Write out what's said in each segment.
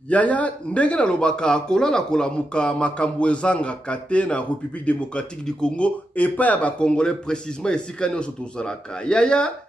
Yaya ndenge na lobaka kolala kolamuka makambo ezanga kate na République démocratique du Congo et pas ya ba congolais précisément esika nyonso tozalaka. Yaya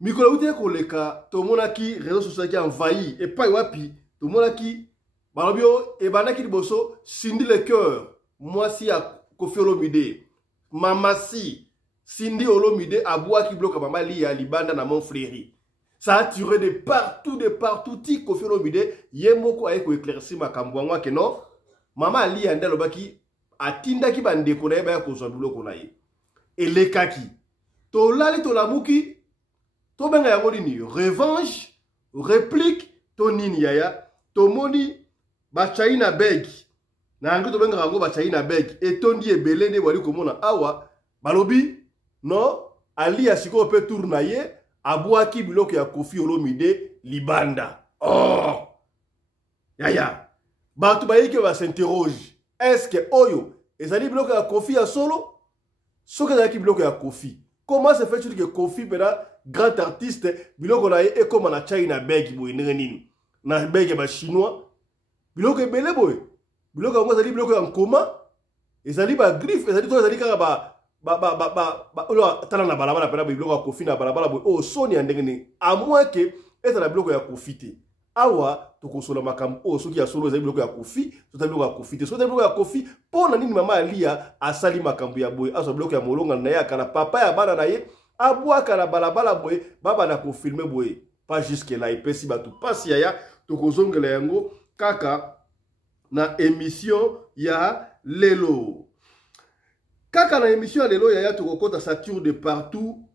mikolo ute koleka tomonaki réseaux sociaux qui envahi et pas wapi tomonaki balobio e banaki liboso Cindy le cœur moi si ya Koffi Olomide Mamasi Cindy Olomide abouaki bloka mama li ya libanda na Montfléry. Ça a tiré de partout, ti Koffi Olomide, yemoko aye ko éclaircir makambo ngwa ke non. Mama ali anda lobaki atinda ki bandeko na ye ba ko zo biloko na ye. Elekaki. To lali to lamuki to benga yango nini revanche, réplique to nini yaya. To moni ba China beg. Na angi to benga yango ba China beg etondi ebele nde wali komona awa balobi non ali asiko pe tourna ye. Abouaki biloko ya Koffi Olomide libanda. Oh! Yaya. Batu bayeke va s'interroge. Est-ce que oyo ezali biloko ya Koffi ya solo? Soki ezali biloko ya Koffi. Comment se fait-il que Koffi bena grand artiste biloko na ye e comme na China beg boy nini? Na beg ba chinois. Biloko ebele boy. Biloko ngo ezali biloko ya nkoma. Ezali ba griffe, ezali kaka ba tala na balabala pena biloko ya Koffi na balabala boy o soni andengeni a moins que eta na biloko ya Koffi te awa tokosola makambo o soki ya solo ezali biloko ya Koffi to biloko ya Koffi te so biloko ya Koffi pona nini mama alia asali makambo ya boy aso biloko ya molonga na ya kana papa ya bana na ye abwaka na balabala boy baba na ko filmer boy pas jusque là epesi batu pasi ya tokozongela yango kaka na émission ya lelo. Kaka na émission à l'élo, yaya tokokota sature de partout.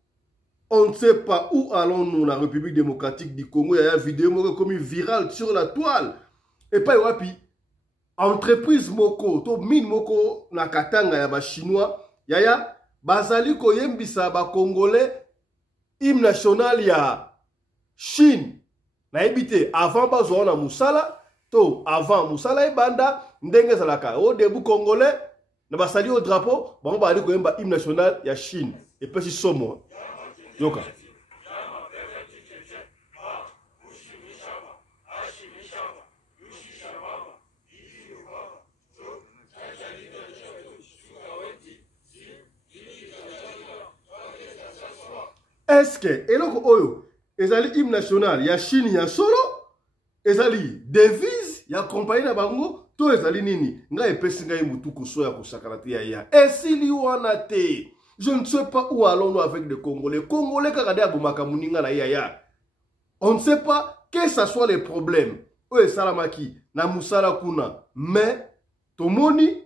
On ne sait pas où allons-nous la République démocratique du Congo. Yaya vidéo comme virale sur la toile. Et pas wapi. Entreprise moko, to mine moko na katanga ya ba chinois. Yaya bazali ko yembisa ba congolais hymne national ya Chine. Na ebité avant bazo na musala, to avant musala ebanda ndenge zalaka. Au début congolais na basali au drapeau, bon ba ali ko yemba hymne national ya Chine. Et puis somo. Yoka. Est-ce que eloko oyo ezali hymne national ya Chine ya solo ezali devise ya compagnie na bango to ezali nini nga epesi ngai mutuku so ya kosakana te ya esili wana te. Je ne sais pas où allons-nous avec des Congolais. Congolais kaka de abumaka muninga na ya. On ne sait pas que ça soit les problèmes. Oye salamaki na musala kuna mais tomoni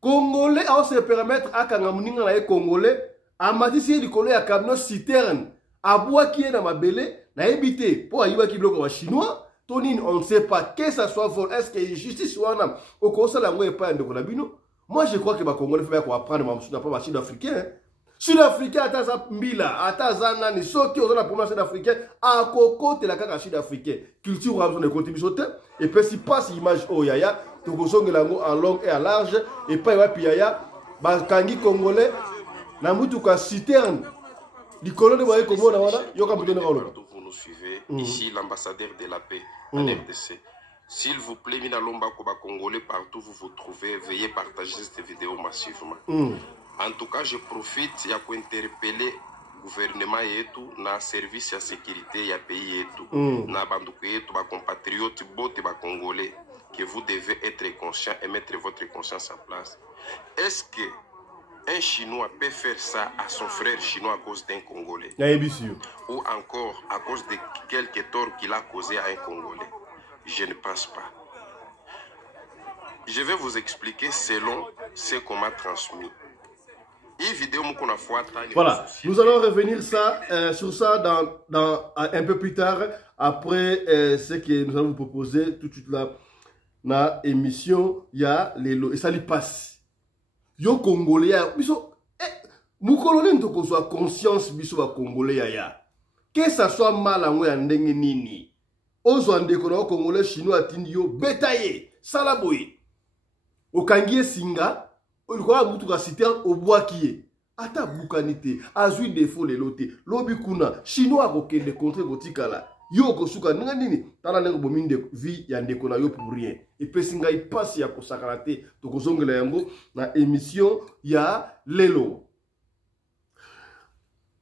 Congolais a se permettre akanga muninga na Congolais amatisi likolo ya camion citerne abwaki na mabele na ebité po ayiba ki bloko wa chinois. Tonine, on ne sait pas que ça soit vol. Est-ce que justice wana au conseil la ngwe pas ndeko na bino? Moi je crois que ba Congolais faut pas apprendre ma pas sud-africain. Sud-africain ataza mbila, ataza nani soki ozana pour sud-africain a kokote la kaka sud-africain. Culture a besoin de contribution et puis si passe image o yaya, to kosongela ngo en long et en large et pas wapi yaya ba kangi congolais na mutuka citerne. Likolo de boye komona wana yoka mutene ngolo. Nous suivez ici l'ambassadeur de la paix en RDC. S'il vous plaît, Mina Lomba Koba Congolais, partout où vous vous trouvez, veuillez partager cette vidéo massivement. En tout cas, je profite pour interpeller le gouvernement et tout, na service de sécurité ya pays et tout, na bandouké et tout, ba compatriotes, bote ba Congolais, que vous devez être conscient et mettre votre conscience en place. Est-ce que un Chinois peut faire ça à son frère chinois à cause d'un Congolais? Ou encore à cause de quelques torts qu'il a causé à un Congolais? Je ne pense pas. Je vais vous expliquer selon ce qu'on m'a transmis. Voilà, nous allons revenir sur ça un peu plus tard, après ce que nous allons vous proposer tout de suite là, dans l'émission, il y a les lots, et ça lui passe. Yo Congolais ya biso mukolole ntoko so conscience biso ba Congolais ya que ça soit mal en ya ndenge nini ozo ndeko na Congolais chinois atindi yo betaye salaboye okangie singa olikola mutu ka citer obwakie ata bukanite azui défaut le loté lobi kuna chinois ko kende contre gotikala yo kosuka ninga nini tala ndenge bomini de vie ya ndeko na yo pour rien et puis singa ipasi ya kosakala te to kozongela yango na émission ya lelo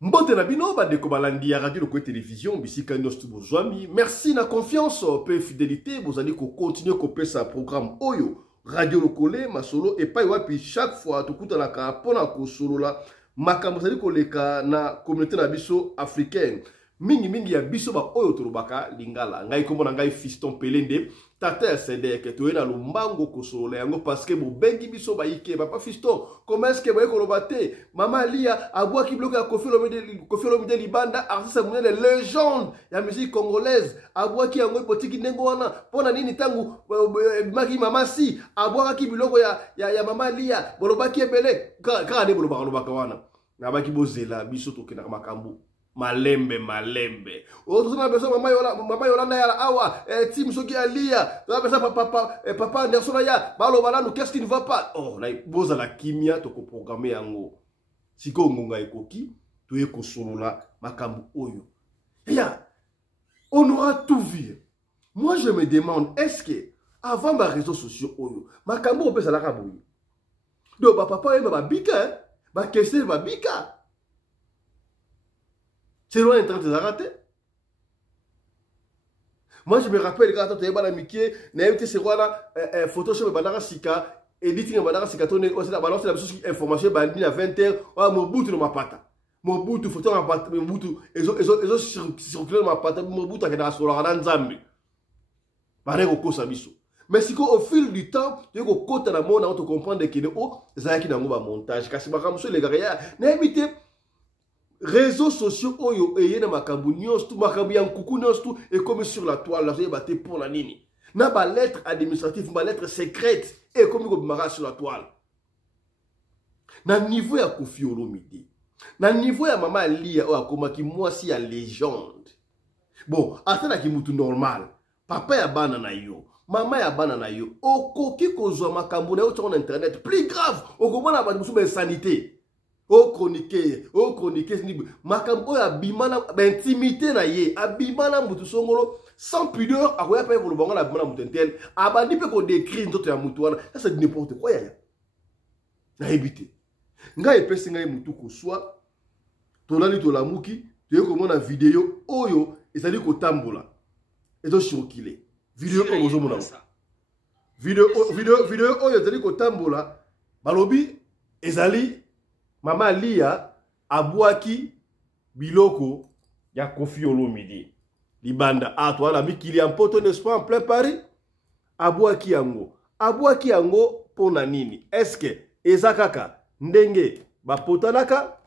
mbote na bino bandeko balandi ya radio Lokole télévision bisika nyosto bozwami merci na confiance pe fidélité bozali ko continuer ko pesa programme oyo radio Lokole masolo et pas wapi chaque fois tokutana ka pona ko solola makambo zali koleka na communauté na biso africaine mingi ya biso ba oyo tolobaka lingala ngai komona ngai Fiston Pelende tata ya Sedeke toyena lumbango kosolola yango parce que bobengi biso ba ike papa Fiston comment est-ce que boye koloba te mama Lia abwaki bloka ya Koffi Olomide Libanda artiste monene légende ya musique congolaise abwaki yango ipotiki ndengo wana pona nini tangu maki mama si abwaki biloko ya mama Lia bolobaki ebele kaka ne bolobaka wana na baki bozela biso tokena makambo malembe otuna beso mama Yolanda ya awa team soki alia na beso papa Anderson ya balo balanu qu'est-ce qui ne va pas oh na boza la kimia to ko programmer yango siko ngonga ekoki to ye ko solola makambo oyo ya on aura tout vu. Moi je me demande est-ce que avant les réseaux sociaux oyo makambo opesa la kaboyi do papa yeba bika ba kese ba bika. C'est loin en train de rater. Moi, je me rappelle quand tu es dans Mickey, c'est quoi Photoshop Bandara Sika, editing Bandara Sika, tu as balancé la information à 20h, mon bout de ma pata. Mon bout de photo, mon bout de. Ils ont circulé ma pata, mon bout de la solar en Zambie. Mais si au fil du temps, tu es au côté de la monde, tu comprends que les gens qui ont un montage, car c'est ma caméra, les gars, n'invitez réseaux sociaux oyo eye na makambu nyos tu makambu ya nkuku nyos tu et comme sur la toile là baté pour la nini na ba lettre administrative ba lettre secrète et comme ko bimara sur la toile na niveau ya Koffi Olomide na niveau ya mama Lia o akomaki mwasi ya légende bon atana ki mutu normal papa ya bana na yo mama ya bana na yo okoki kozwa makambu na yo sur internet plus grave okomona ba musu ba sanité o chroniquer makambo ya bimana intimité na ye abimana mutu songolo sans pudeur akoya pa ko lobanga na bimana mutu entel abandi pe ko décrire ndoto ya mutu wana ça c'est n'importe quoi ya na ebité nga epesi ngai mutu ko soit tolali tolamuki toye komona vidéo oyo ezali ko tambola ezo shokile vidéo ko bozomona vidéo oyo ezali ko tambola balobi ezali Mama Lia abwaki biloko ya Koffi Olomide Libanda toi la mikili en poto n'est-ce pas en plein Paris abwaki yango pona nini est-ce que ezakaka ndenge bapotanaka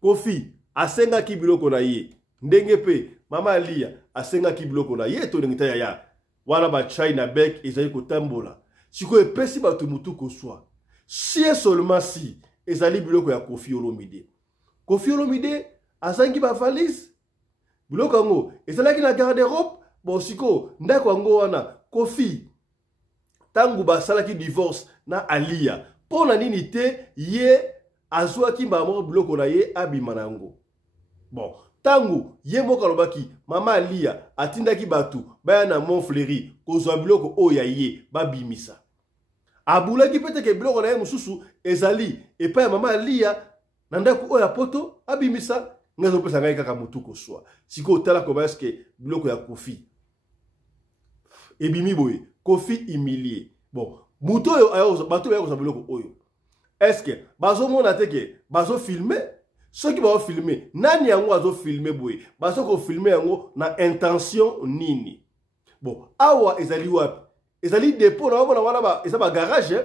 Koffi asengaki biloko na ye ndenge pe Mama Lia asengaki biloko na ye to ndenge ya wana ba China bek ezali kotambola si ko epesi batu mutu ko soit si et seulement si ezali biloko ya Koffi Olomide azangi ba valise biloko yango ezalaki na garde-robe bon siko ndako yango wana Koffi tangu basalaki divorce na Alia pona nini te ye azwaki mbamo biloko na ye abima nango bon tangu ye moko alobaki mama Alia atindaki batu baya na Montfleury kozwa biloko oya ye babimisa abulaki pete ke biloko na ye mususu ezali epa ya mama Alia na ndako oya poto abimisa ngazo pesa ngai kaka mutu ko swa siko tala ko baske biloko ya Koffi ebimi boye Koffi humilié bon muto yo ayo bato ya ko biloko oyo est-ce que bazo mona teke bazo filmer ceux qui vont filmer nani yango azo filmer boye bazo ko filmer yango na intention nini bon awa ezali wapi ezali dépôt na wana ba eza ba garage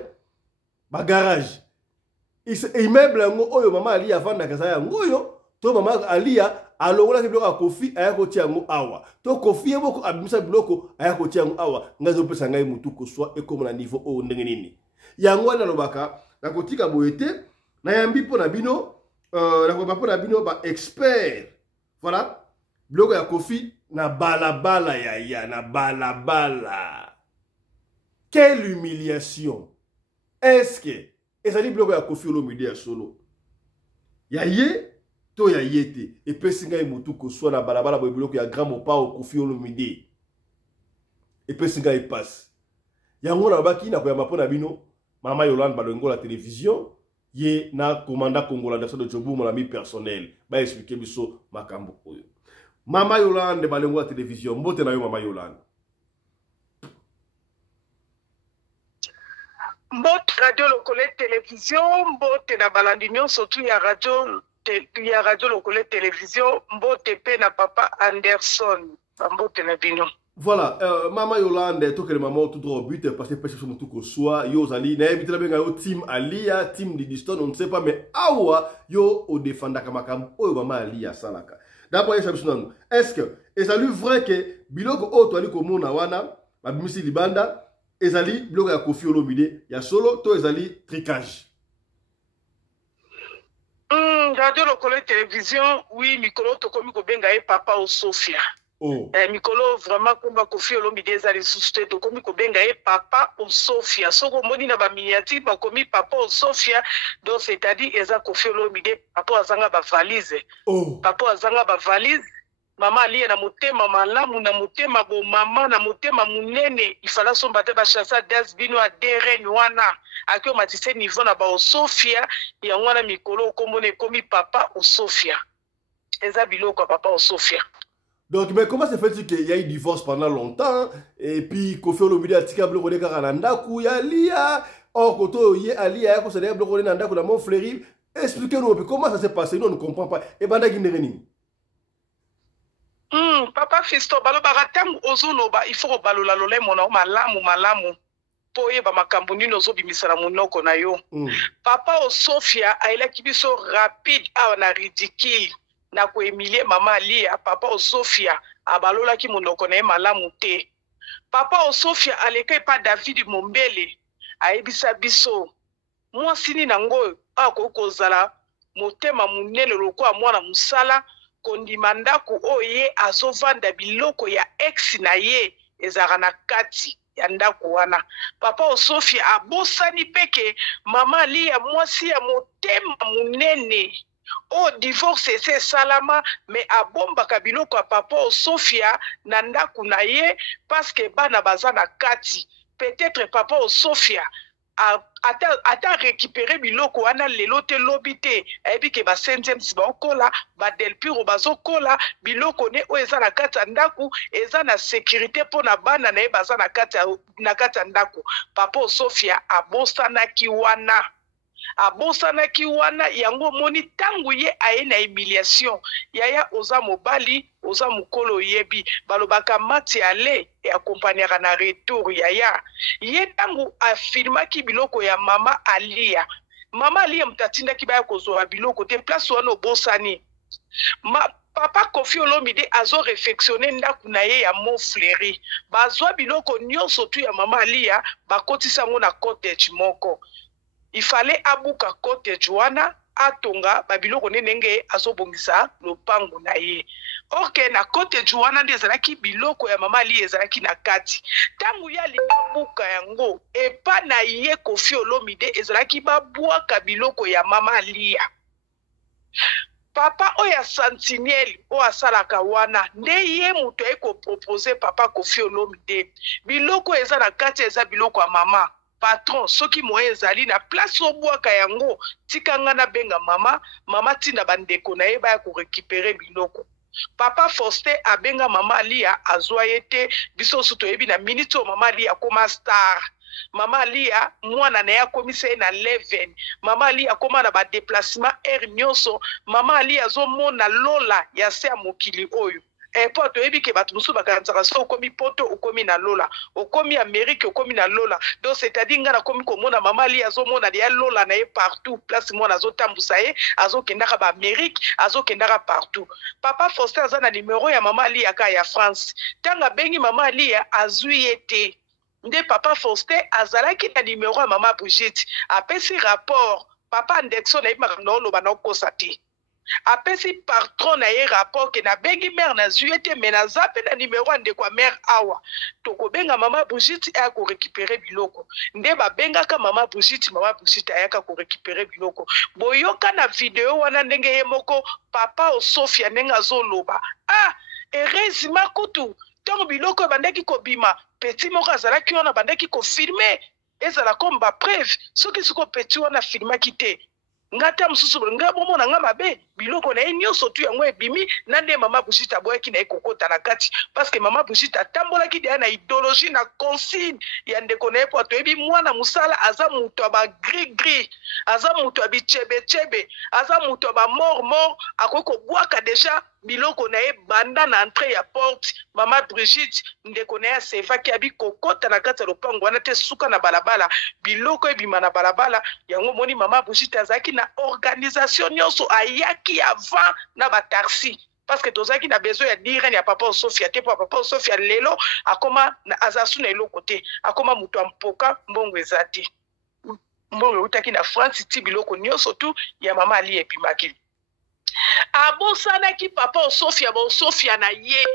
immeuble yango oyo mama Alia vanda kaza yango oyo to mama Alia alongola ki biloko ya Koffi ayako tia yango awa to Koffi eboko abimisa biloko ayako tia yango awa ngazo pesa ngai mutu ko soit ekomo na niveau o ndenge nini yango wana lobaka na kotika boyete na yambi po na bino na bino ba expert voilà biloko ya Koffi na balabala na balabala. Quelle humiliation. Est-ce que ezali biloko ya Koffi Olomide ya solo ya ye to ya yete et pesinga mutu ko soit na balabala bo biloko ya grand mopa au Koffi Olomide et pesinga e passe yango na baki na ko ya mapona bino mama Yolande balongo la télévision ye na commandant congolais de Djobu mon ami personnel ba expliquer biso makambo oyo mama Yolande balongo la télévision mbote na yo mama Yolande mbote radio lokole télévision mbote na balandinyo surtout ya radio lokole télévision mbote pe na papa Anderson mbote na bino. Voilà, Mama Yolande, tout que le maman tout droit au but, parce que personne sur tout que soit, yo zali, na habité la benga yo team Alia, team Didiston, on ne sait pas, mais awa yo au défendre kamakam, oh maman Alia salaka. D'après ça, est-ce que, est-ce vrai que biloko o to ali komo na wana, ma bimisi libanda, ezali biloko ya Koffi Olomide, ya solo to ezali tricage. Radio lokole télévision, oui, mikolo to komi ko benga e papa o Sofia. Oh. Mikolo vraiment komba Koffi Olomide ezali susute to komi ko benga e papa o Sofia. Soko moni na ba miniature ba komi papa o Sofia, donc c'est-à-dire eza Koffi Olomide papa azanga ba valise. Oh. Papa azanga ba valise. Mama aliye na motema malamu na motema bo mama na motema munene ifala somba te ba chassa das bino a deren wana akyo matise niveau na ba o Sofia ya wana mikolo komone komi papa o Sofia. Eza biloko papa o Sofia. Donc, mais comment se fait-il qu'il y a eu divorce pendant longtemps et puis Koffi Olomide a tika bloko de karandaku ya lia or koto ye alia ya ko se de bloko de nandaku na mon fleury expliquez-nous comment ça s'est passé nous on ne comprend pas et banda ginereni. Papa Fisto balo baratam ozonoba il faut balola lole mona malamu po ye ba makambo nino zo bimisala monoko na yo. Papa o Sofia aila kibiso rapide a na ridicule. Na ko Emilie mama Alia papa o Sofia abalola ki monoko na malamu te. Papa o Sofia aleka pa David Mombele aebisa biso mwa sini nango akokozala motema munene lokwa mwana musala kondimanda ko oye azovanda biloko ya ex na ye ezara na kati ya ndako wana. Papa o Sofia abosani peke mama Alia mwasi ya motema munene. Oh, divorce c'est salama, mais a bomba kabiloko a papa o Sofia nanda kunaye parce que bana bazana kati. Peut-être papa o Sofia a récupéré biloko wana lelote lobite ebi ke ba senzem si ba okola ba delpiro bazo kola biloko ne o eza na kati ndaku eza na sécurité pona bana na e bazana kati ndaku. Papa o Sofia abosana ki wana. Abosana ki wana yango moni tangu ye aye na humiliation yaya oza mobali oza mukolo yebi balobaka mati ale e accompagnera na retour yaya ye tangu afirma ki biloko ya mama Alia mtatinda ki baya kozwa biloko te place wana obosani papa Koffi Olomide azo réflexionner ndaku na ye ya Mont Fleury bazwa biloko nyonso tu ya mama Alia bakotisa ngo na cottage moko. Il fallait abuka kote juana atonga babiloko nenenge azobongisa lopango na ye. Ok na kote juana ndezalaki biloko ya mama Alia ezalaki na kati. Tangu ya libabuka yango epa na ye Koffi Olomide ezalaki babwaka biloko ya mama Alia. Papa oya Sentinelle o asalaka wana nde ye muto eko proposer papa Koffi Olomide biloko eza na kati eza biloko ya mama. Patron, soki moye ezali na place obwaka yango tikanga na benga mama tina bandeko na ye ba ko récupérer biloko. Papa Faustin abenga mama Alia azwayete biso suto yebi na minute mama Alia koma star. Mama Alia mwana na ya komise na 11. Mama Alia koma na ba déplacement air nyonso. Mama Alia zo mona lola ya se mokili oyo. Poto ebi ke batu musu bakanzaka so okomi poto okomi na lola okomi Amérique okomi na lola donc c'est-à-dire ngana komi komona mama Alia azomona ya lola na ye partout place mwana azotambusa ye azokendaka ba Amérique azokendaka partout. Papa Faustin aza na numéro ya mama Alia ka ya France tanga bengi mama Alia azwi ete nde papa Faustin azalaki na numéro ya mama Brigitte apesi rapport papa Ndexo na imaka no loba na kosa te. apesi patron na ye rapport ke na bengi mère na zuete mais na zape na numéro ande kwa mère awa toko benga mama Brigitte aya ko récupérer biloko nde ba benga ka mama Brigitte ayaka ko récupérer biloko boyoka na vidéo wana ndenge ye moko papa o Sofia nenga zoloba heureusement kutu tango biloko bandeki ko bima petit moko azalaki wana bandeki ko filmer ezala comme ba preuve soki siko petit wana filmaki te ngata mususu nga bomo na nga mabe biloko na nyonso tu yango ebimi na nde mama Brigitte aboyaki na ekokota na kati parce que mama Brigitte atambolaki dia na idéologie na consigne ya ndeko na epo toyebi mwana musala aza muto aba gris aza muto abi chebe aza muto aba mort akoko bwaka déjà biloko na e banda na entrée ya porte mama Brigitte ndeko na ya sevaki abi kokota na kati ya lopango wana te suka na balabala biloko ebima na balabala yango moni mama Brigitte azaki na organisation nyonso ayaki avant na ba taxi parce que tozaki na besoin ya dire ya papa Sofia te papa Sofia lelo akoma na azasu na eloko te akoma muto ampoka mbongo ezati mbongo utaki na France ti biloko nyonso tu ya mama ali epimaki abosanaki papa Sofia na ye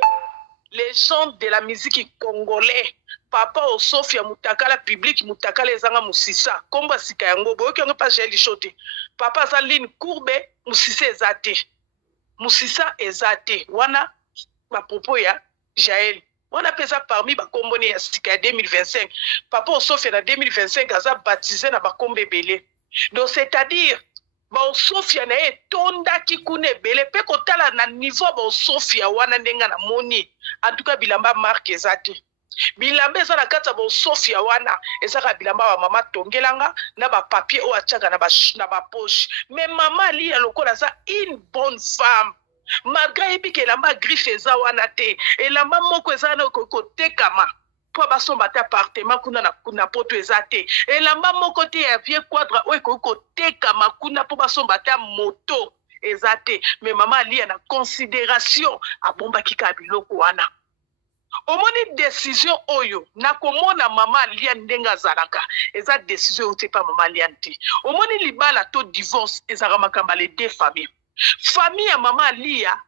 légende de la musique congolais papa Sofia mutakala public mutakala ezanga musisa komba sika yango boyoki yango pa jeli shote papa Zaline Courbe musisa ezate wana ba propos ya Jaël wana pesa parmi ba komboni ya sika ya 2025 papa Sofia na 2025 aza baptisé na ba kombe belé donc c'est-à-dire ba Sofia na etonda kikune belé pe kotala na niveau ba Sofia wana ndenga na moni en tout cas bilamba marque ezate bilamba eza na kati ya ba Sofia wana ezaka bilamba ba mama tongelanga na ba papier o achaka na ba poche mais maman ali ya lokola za une bonne femme malgré ebi ke elamba griffe eza wana te elamba moko eza na kotekama po basomba te appartement kuna poto eza te elamba moko te ya vie quadre oyo kotekama kuna po basomba te moto eza te mais maman ali na considération abombaki ka biloko wana omoni décision oyo na komona mama lia ndenga zalaka eza décision oyo te pa mama lia te omoni libala to divorce ezaka makamba les deux familles famille ya mama lia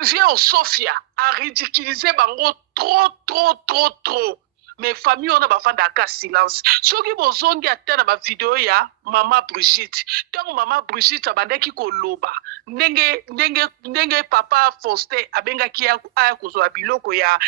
vient au Sofia a ridiculiser bango trop mais famille on a bafanda ka silence soki bozongi ata na ba vidéo ya mama Brigitte tant mama Brigitte abandaki ko loba ndenge papa Faustin abengaki ya kozwa biloko ya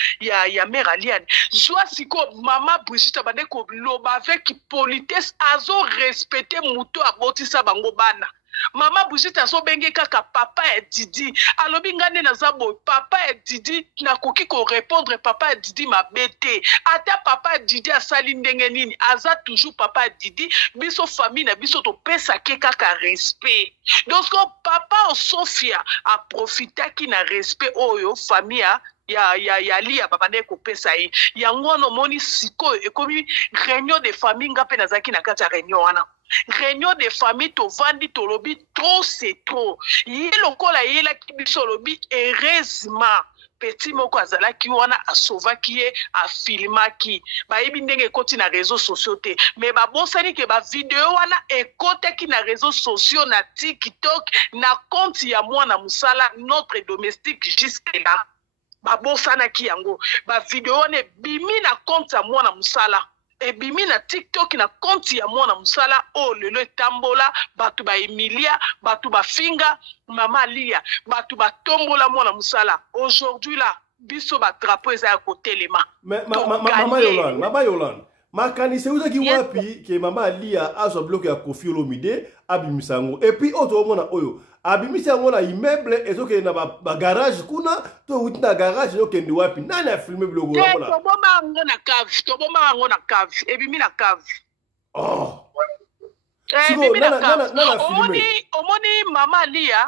mère Aliane joa siko mama Brigitte abandaki ko loba avec politesse azo respecter muto abotisa bango bana mama Brigitte aso benge kaka papa et Didi alobi ngane na zabo papa et Didi na koki ko répondre papa et Didi ma bête ata papa et Didi asali ndenge nini aza toujours papa et Didi biso famille na biso to pesa ke kaka respect donc papa Sofia a profitaki na respect oyo famille ya lia babande ko pesa yi yango no moni siko ekomi réunion de famille ngape nazaki na kati ya réunion wana réunion de famille to vandi to lobi trop c'est trop ye lokola ye la kibiso lobi heureusement petit moko azalaki wana asovaki ye afilmaki bayebi ndenge ekoti na réseaux sociaux te mais babosani ke ba vidéo wana ekotaki na réseaux sociaux na TikTok na compte ya mwana musala notre domestique jusque là babosanaki yango ba vidéo wana ebimi na compte ya mwana musala ebimi na TikTok na compte ya mwana musala o lelo etambola batu ba Emilia batu ba Finga mama Lia batu ba tombola mwana musala aujourd'hui là biso ba drapeau eza ya kotelema mais mama Yolande makanise uzaki wapi ke mama Lia azwa bloc ya Koffi Olomide abimisango et puis auto mona oyo abimisa yango na immeuble ezoke na ba garage kuna to wuti na garage ezokende wapi nani a filmé biloko wana toboma yango na cave ebimi na cave omoni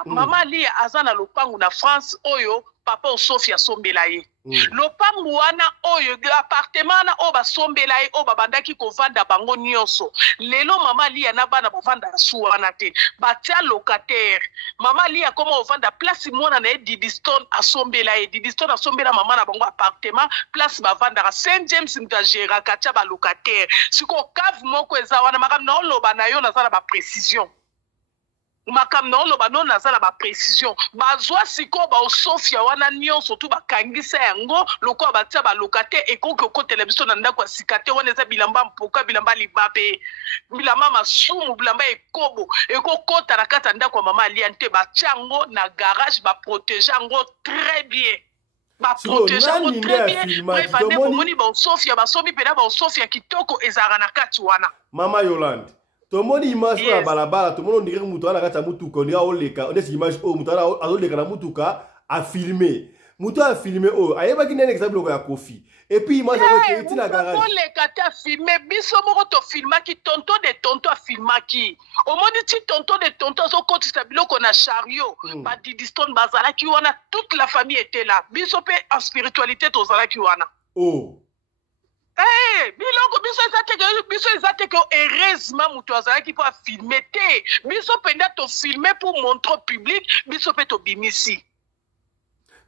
mama Lia aza na lopangu na France oyo papa Sofia sombela ye lopangu wana oyo appartement na o basombela ye o babandaki kovanda bango nyonso lelo mama Lia na bana bovanda su wana te batia locataire mama Lia koma ovanda place mwana na Didi Stone asombela ye Didi Stone asombela mama na bango appartement place bavanda Saint James mtagera katia ba locataire siko cave moko eza wana makambo na oloba na yo na zala ba précision makam na oloba non nazala ba précision bazwa siko ba osofia wana nyonso tu bakangisa yango lokola batia ba locataire ekoki okotela biso na ndako ya sikate wana eza bilamba mpoka bilamba libape bilamba masumu bilamba ekobo ekokota na kati ya ndako ya mama alia nte batia yango na garage baprotege yango très bien baprotege yango très bien bref ande bomoni baosofia basomi mpena baosofia kitoko ezalaka na kati wana Mama Yolande tomoni image ya balabala tomoni on dirait mutu ana kati ya mutuka on dirait oleka on est image o mutu ana oleka na mutuka a filmer mutu a filmer o ayebaki nene exemple ya Kofi et puis image ya eti na garage oleka ta filmer biso moko to filmaki tonton de tonton a filmaki omoni ti tonton de tonton zo kotisa biloko na chariot ba Didiston bazalaki wana toute la famille était là biso pe en spiritualité tozalaki wana oh biloko biso ezate ke heureusement mutu azalaki po afilme te biso penda tofilme pour montrer au public biso pe tobimisi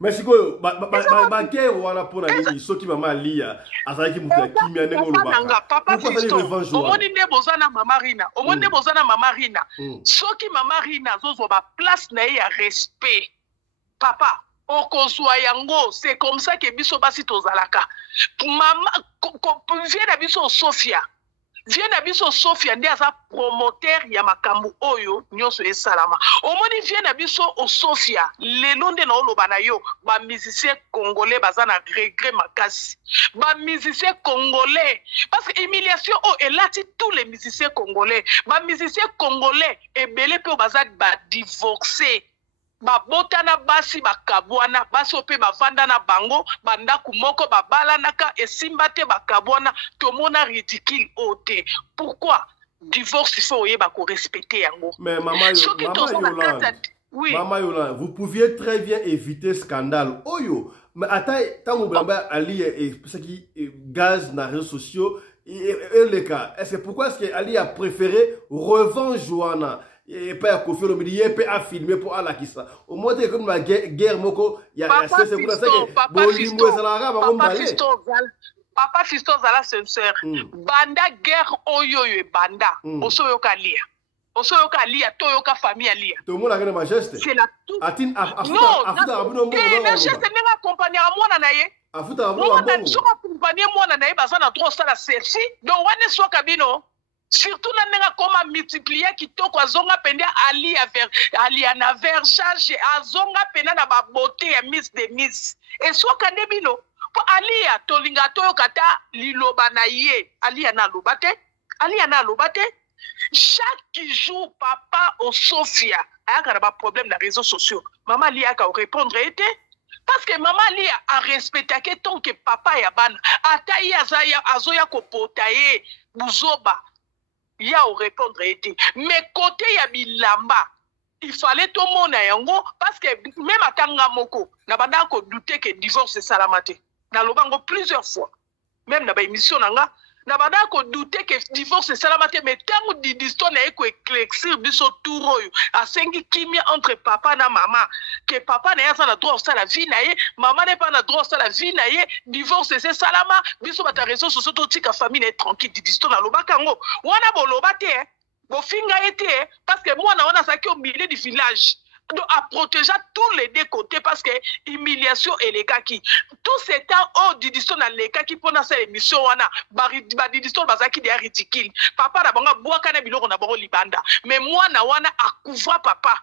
mais sikoyo bakere wana mpona nini soki mama alia azalaki mutu ya kimia ndenge olobaka papa Fiston omoni nde boza na mama Rina omoni nde boza na mama Rina soki mama Rina azozwa baplace na ye ya respect papa okozwa yango c'est comme ça que biso basi tozalaka mama vie na biso Sofia vie na biso Sofia nde aza promoteur ya makambo oyo nyonso esalama omoni vie na biso Sofia lelo nde na oloba na yo ba musicien congolais baza na regret makasi ba musicien congolais parce que humiliation elati tous les musiciens congolais ba musicien congolais ebele pe baza ba divorcé babotana basi bakabwana basi ope bavanda na bango bandaku moko babalanaka esimba te bakabwana tomona ridicule ote pourquoi divorce il faut oyeba ko respecter yango mais mama Yolande vous pouviez très bien éviter scandale oyo mais ata tango blamba ali et ce qui gaz na réseaux sociaux et le cas est-ce pourquoi est-ce que Ali a préféré revanche Joanna et pas à Kofi Olomide peut à filmer pour Alakisa au moins c'est comme la guerre moko ya c'est pour ça que Bolimbo ezalaka papa Fiston zala sincère banda guerre oyo banda osoyoka lia osoyoka lia toyoka famille alia tout le monde a une majesté c'est la tout atin afuta abuno mbongo na majesté nenga accompagner mwana na ye afuta abuno mbongo soka accompagner mwana na ye bazana droit ça la selfie donc wane soka bino surtout na nenga koma multiplier kitoko azonga pende ali na verchage azonga pena na ba beauté ya Miss de Miss et soka nde bino po alia tolinga toyoka ta liloba na ye alia na lobate chaque jour papa au Sofia ayaka na ba problème na réseaux sociaux maman alia ka répondre été parce que maman alia a respecté que tant que papa ya bana ata ya azoya ko potaye buzoba ya au répondre été mais côté ya bilamba il fallait tout le monde yango parce que même atanga moko na banda ko douter que divorce salamate na lobango plusieurs fois même na ba émission nanga na banda ko douter que divorce salamate mais tango Didiston na eko éclaircir biso touroyo asengi kimia entre papa na maman que papa na yasa na droit ça la vie na ye maman n'est pas na droit ça la vie na ye divorce c'est salama biso bata réseaux sociaux to tika famille est tranquille Didiston na lobaka ngo wana bolobate bofinga été parce que moi na wana saki au milieu du village donc à protéger tous les deux côtés parce que humiliation et les kaki tout ce temps Didiston na les kaki pour cette émission wana ba Didiston bazaki des ridicule papa na banga boaka na biloko na bango libanda mais moi na wana akuvra papa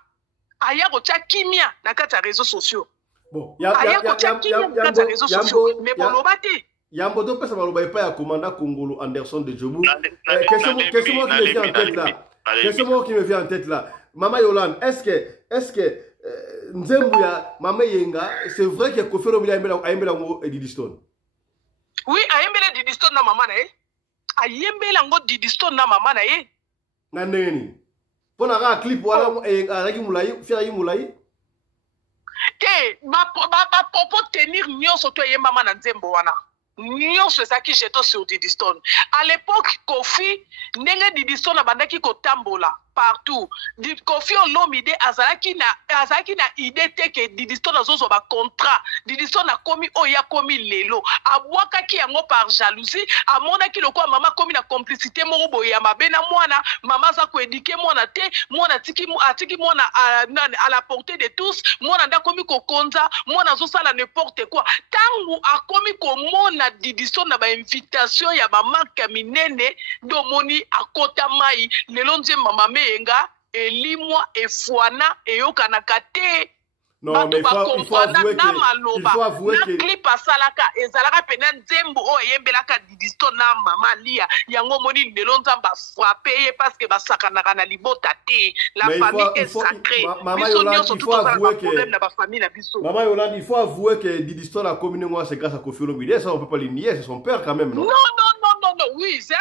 aya ko tia kimia na kati ya réseaux sociaux bon aya ko tia kimia na kati ya réseaux sociaux mais bolobate Yambo to pesa baloba pas ya commandant Congolo Anderson de Djobu. Question qui me vient en tête là. Question qui me vient en tête là. Mama Yolande, est-ce que Nzembuya Mama Yenga, c'est vrai que Kofi Olomide a aimé Didiston? Oui, a aimé Didiston na mama na ye. A aimé lango Didiston na mama na ye. Na nini? Pona ka clip wala araki mulai, fi araki mulai. Ke ma propos tenir nyonso to ye mama na Nzembo wana. Nyonso ça qui jette sur Didiston. À l'époque Kofi ndenge Didiston abandaki ko tambola. partout. Kofi Olomide azalaki na idée te que Didi Stone azozo ba contrat. Didi Stone a komi oya komi lelo. Abwaka ki yango par jalousie. Amona ki loko mama komi na complicité moko boya mabena mwana. Mama za ko éduquer mwana te. Mwana atiki mwana à la portée de tous. Mwana nda komi ko konza. Mwana zo sala n'importe quoi. Tangu akomi ko mona Didi Stone na ba invitation ya ba marque minene do moni akota mai lelo nje mama menga elimwa efwana eyokana kate. Non, mais il faut avouer que clip asalaka ezalaka pena nzembo o yembelaka Didi Stone na mama lia yango moni lelo nzamba frappé parce que basakanaka na libota te. La famille est sacrée. Maman Yolande, il faut avouer que Maman Yolande, il faut avouer que Didi Stone a combiné moi c'est grâce à Kofi Olomide. Ça on peut pas le nier, c'est son père quand même, non? Non, oui, c'est un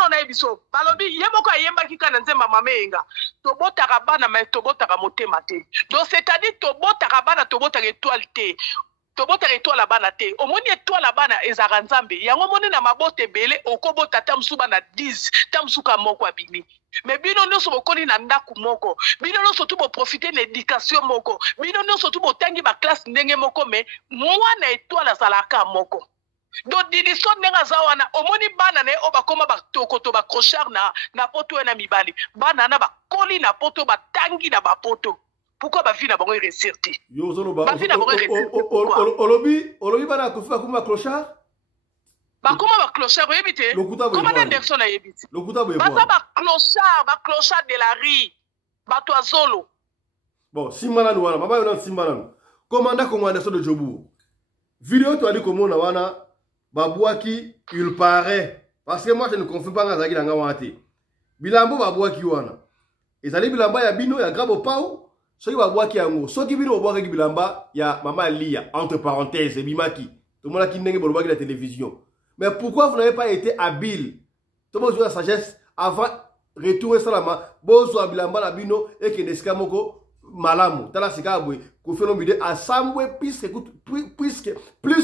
on a biso. Balobi yemoko yemba kika nzemba mama menga. Tobotaka bana mais tobotaka motema te. Donc c'est-à-dire tobotaka bana tobotaka étoile te. Tobotaka étoile bana te. Omoni étoile bana ezaka nzambe. Yango moni na mabote belé okobota tamsuba na 10 tamsuka moko abimi. Mais bino nyonso bokoli na ndaku moko. Bino nyonso tu bo profiter na éducation moko. Bino nyonso tu botangi ba classe ndenge moko mais mwana étoile azalaka moko. Donc Didi Stone nenga zawana omoni bana ne obakoma ba tokoto ba crochard na poto na mibali. Bana na ba koli na poto ba tangi na ba poto. Pourquoi ba vie na bango ressorti? Yo zolo ba. Olobi bana kufa kuma clochard? Ba koma ba clochard yebite. Comment Anderson a yebite? Lokuta boye. Ba clochard de la rue. Ba to azolo. Bon, Simana wana, mama yona Simana. Commanda comme Anderson de Jobu. Vidéo tu as dit comment na wana babouaki il paraît parce que moi je ne confie pas ngazaki na ngawati. Bilambo babouaki wana. Ezali bilamba ya bino ya grabo pau. Soki babouaki yango. Soki bino babouaki bilamba ya mama Lia entre parenthèses bimaki. Tout le monde a qui ndenge bolobaki la télévision. Mais pourquoi vous n'avez pas été habile? Tout le monde a la sagesse avant retourner salama. Bozo bilamba la bino et que neska moko malamu. Tala sika boy. Kofi Olomide assemble plus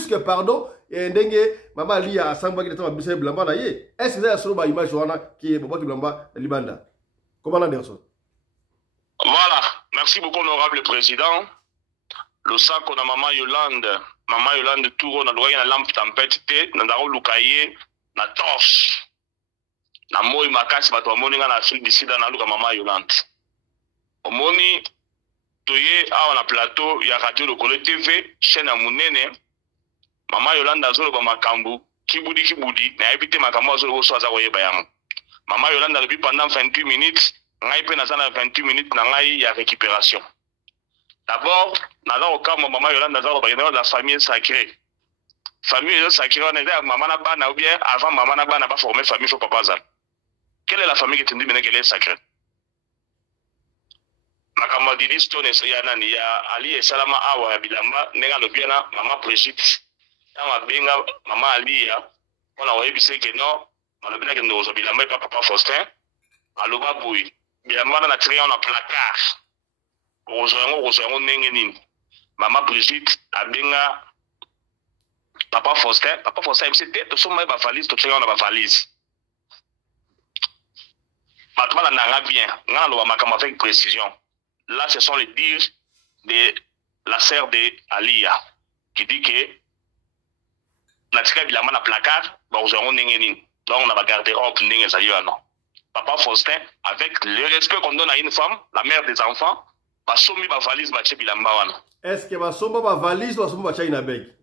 que pardon et ndenge mama Lia assemble qui était ma bilamba na ye. Est-ce que ça solo ba image wana qui est babouaki bilamba libanda? Comment Anderson? Voilà, merci beaucoup honorable président. Le sac on a maman Yolande tour na droit na lampe tempête te na ndaro lukaye na torche. Na moi makasi bato amoninga na Afrique du Sud na luka maman Yolande. Omoni toye awa na plateau ya radio Lokolo TV chaîne ya munene maman Yolande azolo ba makambu kibudi na ebite makambu azolo boso aza koyeba yango. Maman Yolande depuis pendant 28 minutes ngai pe nazana 28 minutes na ngai ya récupération. D'abord, naza okama maman Yolande naza ko la famille sacrée. Famille sacrée on est maman na bana ou bien avant maman na bana ba former famille faut papa za. Quelle est la famille qui te dit qu'elle est sacrée? Makama Didi Stone ya nani ya Ali et Salama awa ya bilamba nenga lobiana maman Brigitte. Ya benga maman Ali ya on a webisé que non, malobina que nous bilamba papa Faustin. Aloba boui. Bilamba na trier on a placard. Rosango nenge nini. Maman Brigitte abenga papa Faustin MCT to soma ba valise to trier on a ba valise. Batma na bien, ngana lo makama avec précision. Là ce sont les dires de la sœur de Alia qui dit que na trier bilamba na placard, ba rosango nenge nini. Donc on a ba garde-robe nenge za yo non. Papa Faustin, avec le respect qu'on donne à une femme, la mère des enfants, basomi ba valise bache bilamba wana. Est-ce que basomba ba valise ou basomba bache inabeg?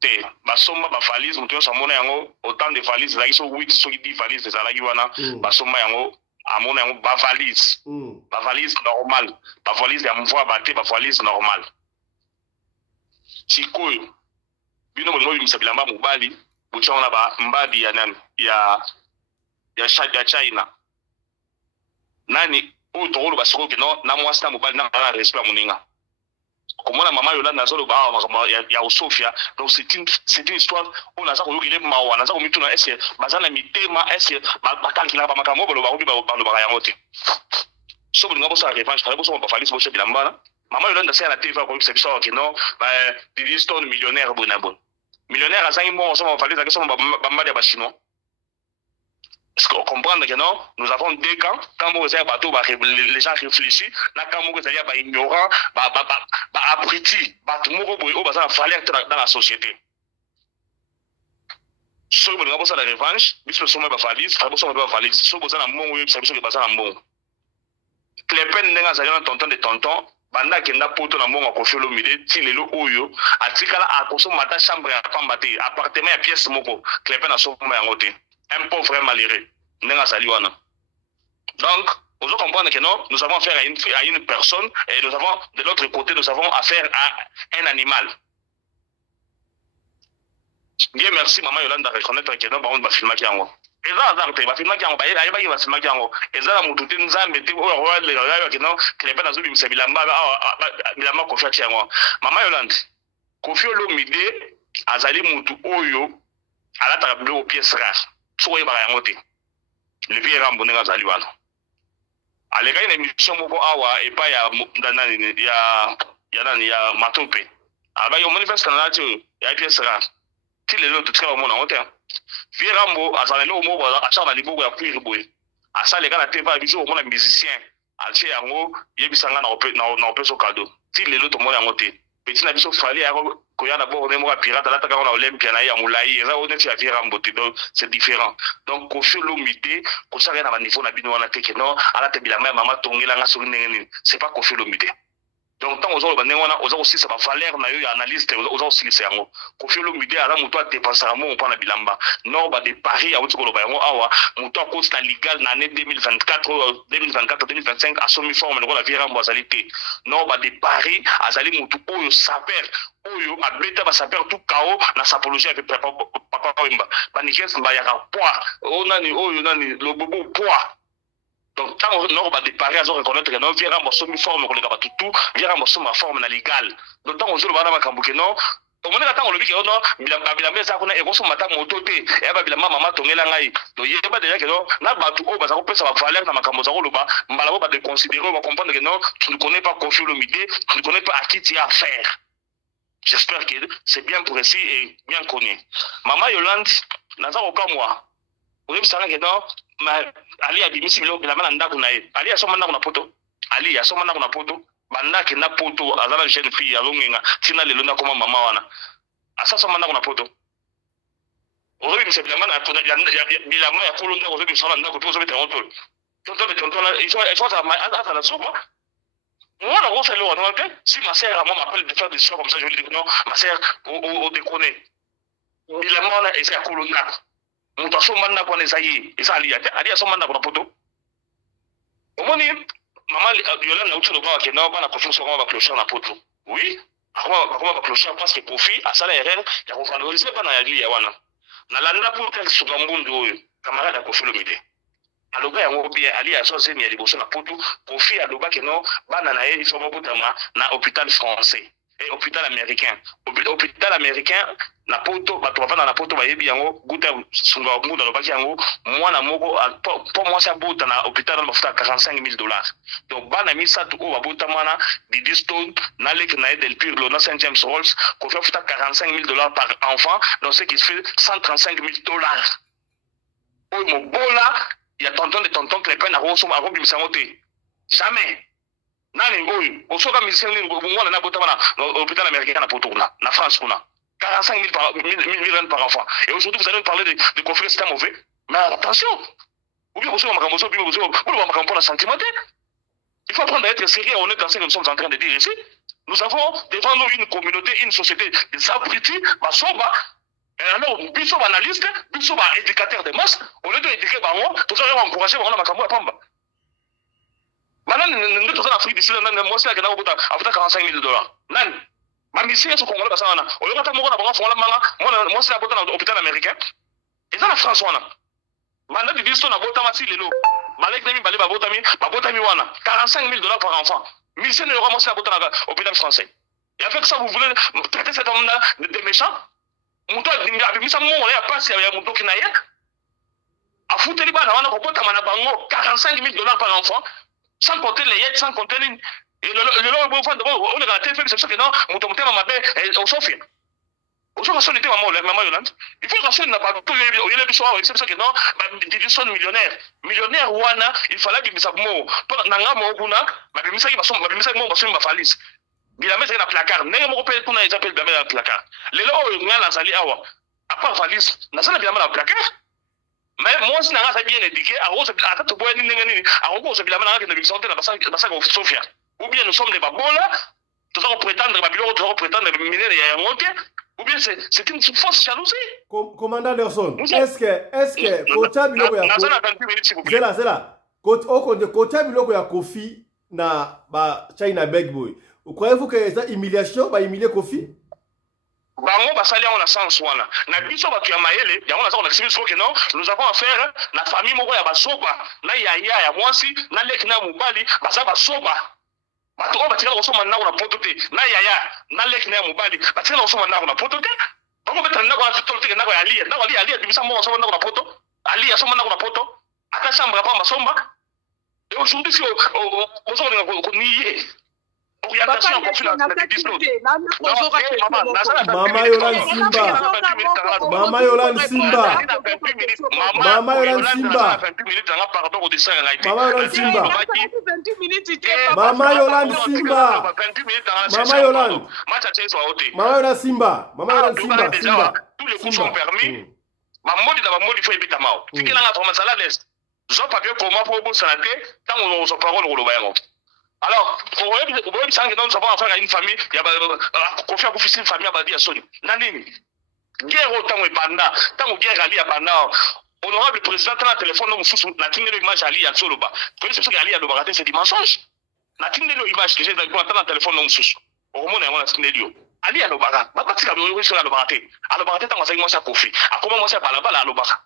Te, basomba ba valise, mutu sa mona yango autant de valises, la iso 8 so 10 valises de zalagi wana, basomba yango amona yango ba valise. Ba valise normal, ba valise ya mvua bate, ba valise normal. Sikoyo. Bino mo bimisa bilamba mobali, bucha ona ba mbadi ya nani ya China. Nani o tolo basiko que non na mwasi na mobali na respect moninga. Comment la maman Yolande nazolo ba ya Sofia, donc c'est une histoire on a ça ko yokile mawa na ça ko mituna est-ce bazana mitema est-ce ba kankila ba makambo bolo ba ba yangote. So bolinga bo sa revanche kala bo so ba falisi bo che bilamba. Maman Yolande c'est à la TV ko c'est ça que non Didi Stone millionnaire bonabon. Millionnaire azangi mo so ba falisi que so ba madi ba chinois. Parce qu'on comprend que non, nous avons deux camps. Quand vous êtes bateau, les gens réfléchissent. Quand vous êtes ignorant, abruti, tout le monde va falloir dans la société. Si vous avez la revanche, vous avez la valise, vous avez la valise. Si vous avez la mot, vous avez la mot. Les peines de tonton de tonton, banda kenda poto na mongo ko felo mide ti lelo oyo atikala akoso mata chambre ya pambate appartement ya pièce moko klepe na so ma yango te un pauvre malheureux ndenga sali wana. Donc vous comprenez que non, nous avons affaire à une personne et nous avons de l'autre côté nous avons affaire à un animal. Bien merci maman Yolanda reconnaître que non ba on ba filma ki yango. Eza azarte ba filma ki yango ba yeba ba filma ki yango. Eza la mutu te nzambe te o roi le rayo que non klepe na zo bimisa bilamba bilamba ko fati yango. Maman Yolanda Koffi Olomide azali mutu oyo alata blo au pièce rare. So yeba yango te. Le vieux Rambo nenga azali wana. Aleka une émission moko awa et pas ya ya Matope. Aba yo manifeste na radio ya pièce rare. Les autres très bon en terre. Vieux Rambo, à Zanelo, à Charles Libogo, à Puirboé. À ça, les gars, la TV, à Bijou, on a musicien. À Tchéango, Yébisanga, n'a pas son cadeau. Si les autres monde en terre. Petit Nabiso Fali, à Koya d'abord, on est mort à Pirate, à l'attaque à Olympia, à Moulaï, et là, on est à Vieux Rambo, donc c'est différent. Donc, Koffi Olomide, qu'on s'arrête à un niveau, on a bien, on a été non, à la tête de la mère, maman, Tongi, la c'est pas Koffi Olomide. Donc, tant aux autres, aussi, ça va falloir une analyse, aux autres, c'est un mot. Koffi Olomide, à la mouton, dépenser un mot, on prend la bilamba. Non, bah, des paris, à Outsko Lobayango, awa, mouton, cause la légale, l'année 2024, 2025, à semi-forme, la vie rambouazalité. Non, bah, des paris, à Zali Moutou, Oyo, Saper, Oyo, à Beta, bah, Saper, tout chaos, la sapologie avec Papa Wimba. Bah, Nikes, bah, y'a poids. Oh, nani, Oyo, nani, le bobo, poids. Donc, tant qu'on va déparer à reconnaître que non, viens rembourser une forme, qu'on les gaba tout, viens rembourser ma forme légale. Donc, tant qu'on joue le bana makambuke non, au moment où on le dit que non, bilambe ça qu'on a égosso matin mototé, et bah bilamba maman tongela ngai. Donc, il y a pas déjà que non, n'a pas tout, bah ça peut ça va falloir dans makamboza le bas, malabo va te considérer, on va comprendre que non, tu ne connais pas Koffi Olomide, tu ne connais pas à qui tu as affaire. J'espère que c'est bien précis et bien connu. Maman Yolande, n'a aucun moi. Vous savez que non, Ali a dit si bilo bila mana ndaku na ye. Ali asoma ndaku na poto. Ali asoma ndaku na poto. Banda ke na poto azala jeune fille alongenga tina lelo na koma mama wana. Asasa soma ndaku na poto. Ozobi bisa bila mana poto bila mana ya kulunda ozobi sala ndaku poto ozobi tonto. Tonto na il faut ça ata la sopa. Moi la grosse loi non que si ma sœur moi m'appelle de faire des choses comme ça je lui dis non ma sœur au déconner. Bila mana esa kulunda. Mutu asomanda kwa nezayi esa ali asomanda kwa poto omoni mama Yolanda na utu loba ke na bana confiance kwa ba clochard na poto oui akoma ba clochard parce que Koffi asala erreur ya ko valoriser bana ya lia wana na landa pour que sukambundo oyo camarade ya Koffi Olomide aloba yango bien ali asoze mi ya liboso na poto Koffi aloba ke no bana na ye il faut botama na hôpital français et hôpital américain. Hôpital américain, na poto, bato bavanda na poto bayebi yango, guta sunga muda lobaki yango, mwana moko, pour moi ça bota na hôpital na bafuta $45,000. Donc bana misa tu ko babota mana, Didi Stone, na lek na Del Pirlo, na St. James Rolls, ko fait $45,000 par enfant, donc ce qui fait $135,000. Oh mon bola, il y a tonton de tonton qui les peine à robi misangote. Jamais. Nani oyo osoka musicien ni ngwana na bota bana hôpital américain na poto na France kuna $45,000 par enfant et aujourd'hui vous allez nous parler de conflit système mauvais mais attention ou bien vous makambo vous makambo na sentimental il faut apprendre à être sérieux honnête dans ce que nous sommes en train de dire ici nous avons devant nous une communauté une société des abrutis basoba et alors biso analyste biso éducateur de masse au lieu d'éduquer bango tout ça va encourager bango na makambo ya pamba. Maintenant, nous sommes en Afrique d'ici, nous sommes $45,000. Nan, ma mission est au Congo, parce que au lieu de faire moi c'est à l'hôpital américain. Et ça la France wana. Maintenant, tu dis que tu as botami lelo. Malek demi balé botami wana. $45,000 par enfant. Mission est moi c'est à l'hôpital français. Et avec ça, vous voulez traiter cet homme-là de méchant? Mouto a mis ça mon on est pas si il y a mouto qui n'a rien. A foutre les balles, on a botami na bango $45,000 par enfant. Sans compter les aides, sans compter les... Et le on est dans la télé, c'est ça que non, mon m'a on s'en fait. Aujourd'hui, on était maman Yolande. Il faut que n'a pas tout le bisoir, exception que non, Dilson millionnaire. Millionnaire, Wana, il fallait que ça mot. Pour Nanga Moguna, ma bimisa qui va son, ma bimisa qui va son, ma falise. Il a mis un placard. N'est-ce pas que qu'on a été appelé dans placard. Les lois, on a la salie awa. À part valise, n'a pas bien mal placard. Mais moi, si n'a pas bien éduqué, à Rose, à tout bois, à Rose, il a mal de l'exemple de la Bassag Sofia. Ou bien nous sommes des babola, tout ça prétendre, tout ça prétendre, miner et monter. Ou bien c'est une fausse jalousie. Commandant Nelson, est-ce que Kocha Biloko ya Kofi c'est là. Kocha Biloko ya Kofi na ba China Big Boy. Croyez-vous que ça humiliation va humilier Kofi? Bango basali on a sens wana. Na biso batu ya mayele, ya on a expliqué que non, nous avons affaire na famille moko ya basoba, na yaya ya mwasi, na leki na mubali, basa basoba. Bato batika kosoma na na potote, na yaya, na leki na mubali, batika kosoma na potote. Bango betanda kwa toloteke na ya alia, na alia bimisa mo kosoma na poto. Alia soma na poto. Ata chambra pa masomba. Et aujourd'hui si on nier. Orientation conflit na dispute. Mama Yolande Simba. Mama Yolande Simba. Mama Yolande Simba. Pardon au dessin Mama Yolande Simba. Mama Yolande Simba. Mama Yolande. Mama Yolande Simba. Mama Yolande Simba. Tous les coups sont permis. Mamodi na mamodi faut éviter mao. Tiki na vraiment ça la laisse. Zo papier pour moi pour santé tant on se parole au lobayango. Alors, pour eux, ça nous avons affaire à une famille, il y a confié à une famille à Badia Sony. Nanini. Guerre autant et banda, tant guerre Ali à banda. Honorable président, dans le téléphone, nous sommes la tine de l'image Ali à Soloba. Quand c'est ce qu'Ali a de c'est des mensonges. La tine de l'image que j'ai dans le téléphone, nous sommes. Au moment où on a tine de Ali à l'Obara. Ma partie sur la Lobarate. À Lobarate, tant qu'on s'est confié. À comment on s'est parlé à l'Obara.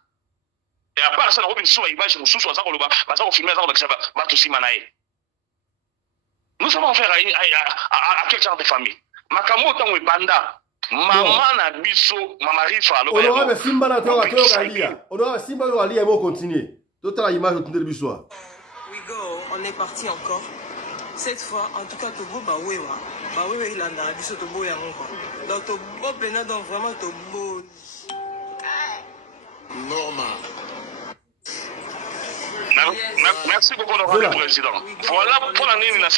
Et à part ça, on a une sous image, nous sommes à Loba. Parce qu'on filme ça, on va tout s'y manailler. Nous avons affaire à quel genre de famille? Makamo tango banda. Maman na biso, mama rifa. Honorable Simba na toka Alia. Honorable Simba na Alia va continuer. Total image de biso. We go, on est parti encore. Cette fois, en tout cas, Togo Bawewa. Bawewa il en a biso Togo ya encore. Donc Togo pena donc vraiment Togo. Normal. Merci beaucoup, honorable président. Voilà pour l'année, il a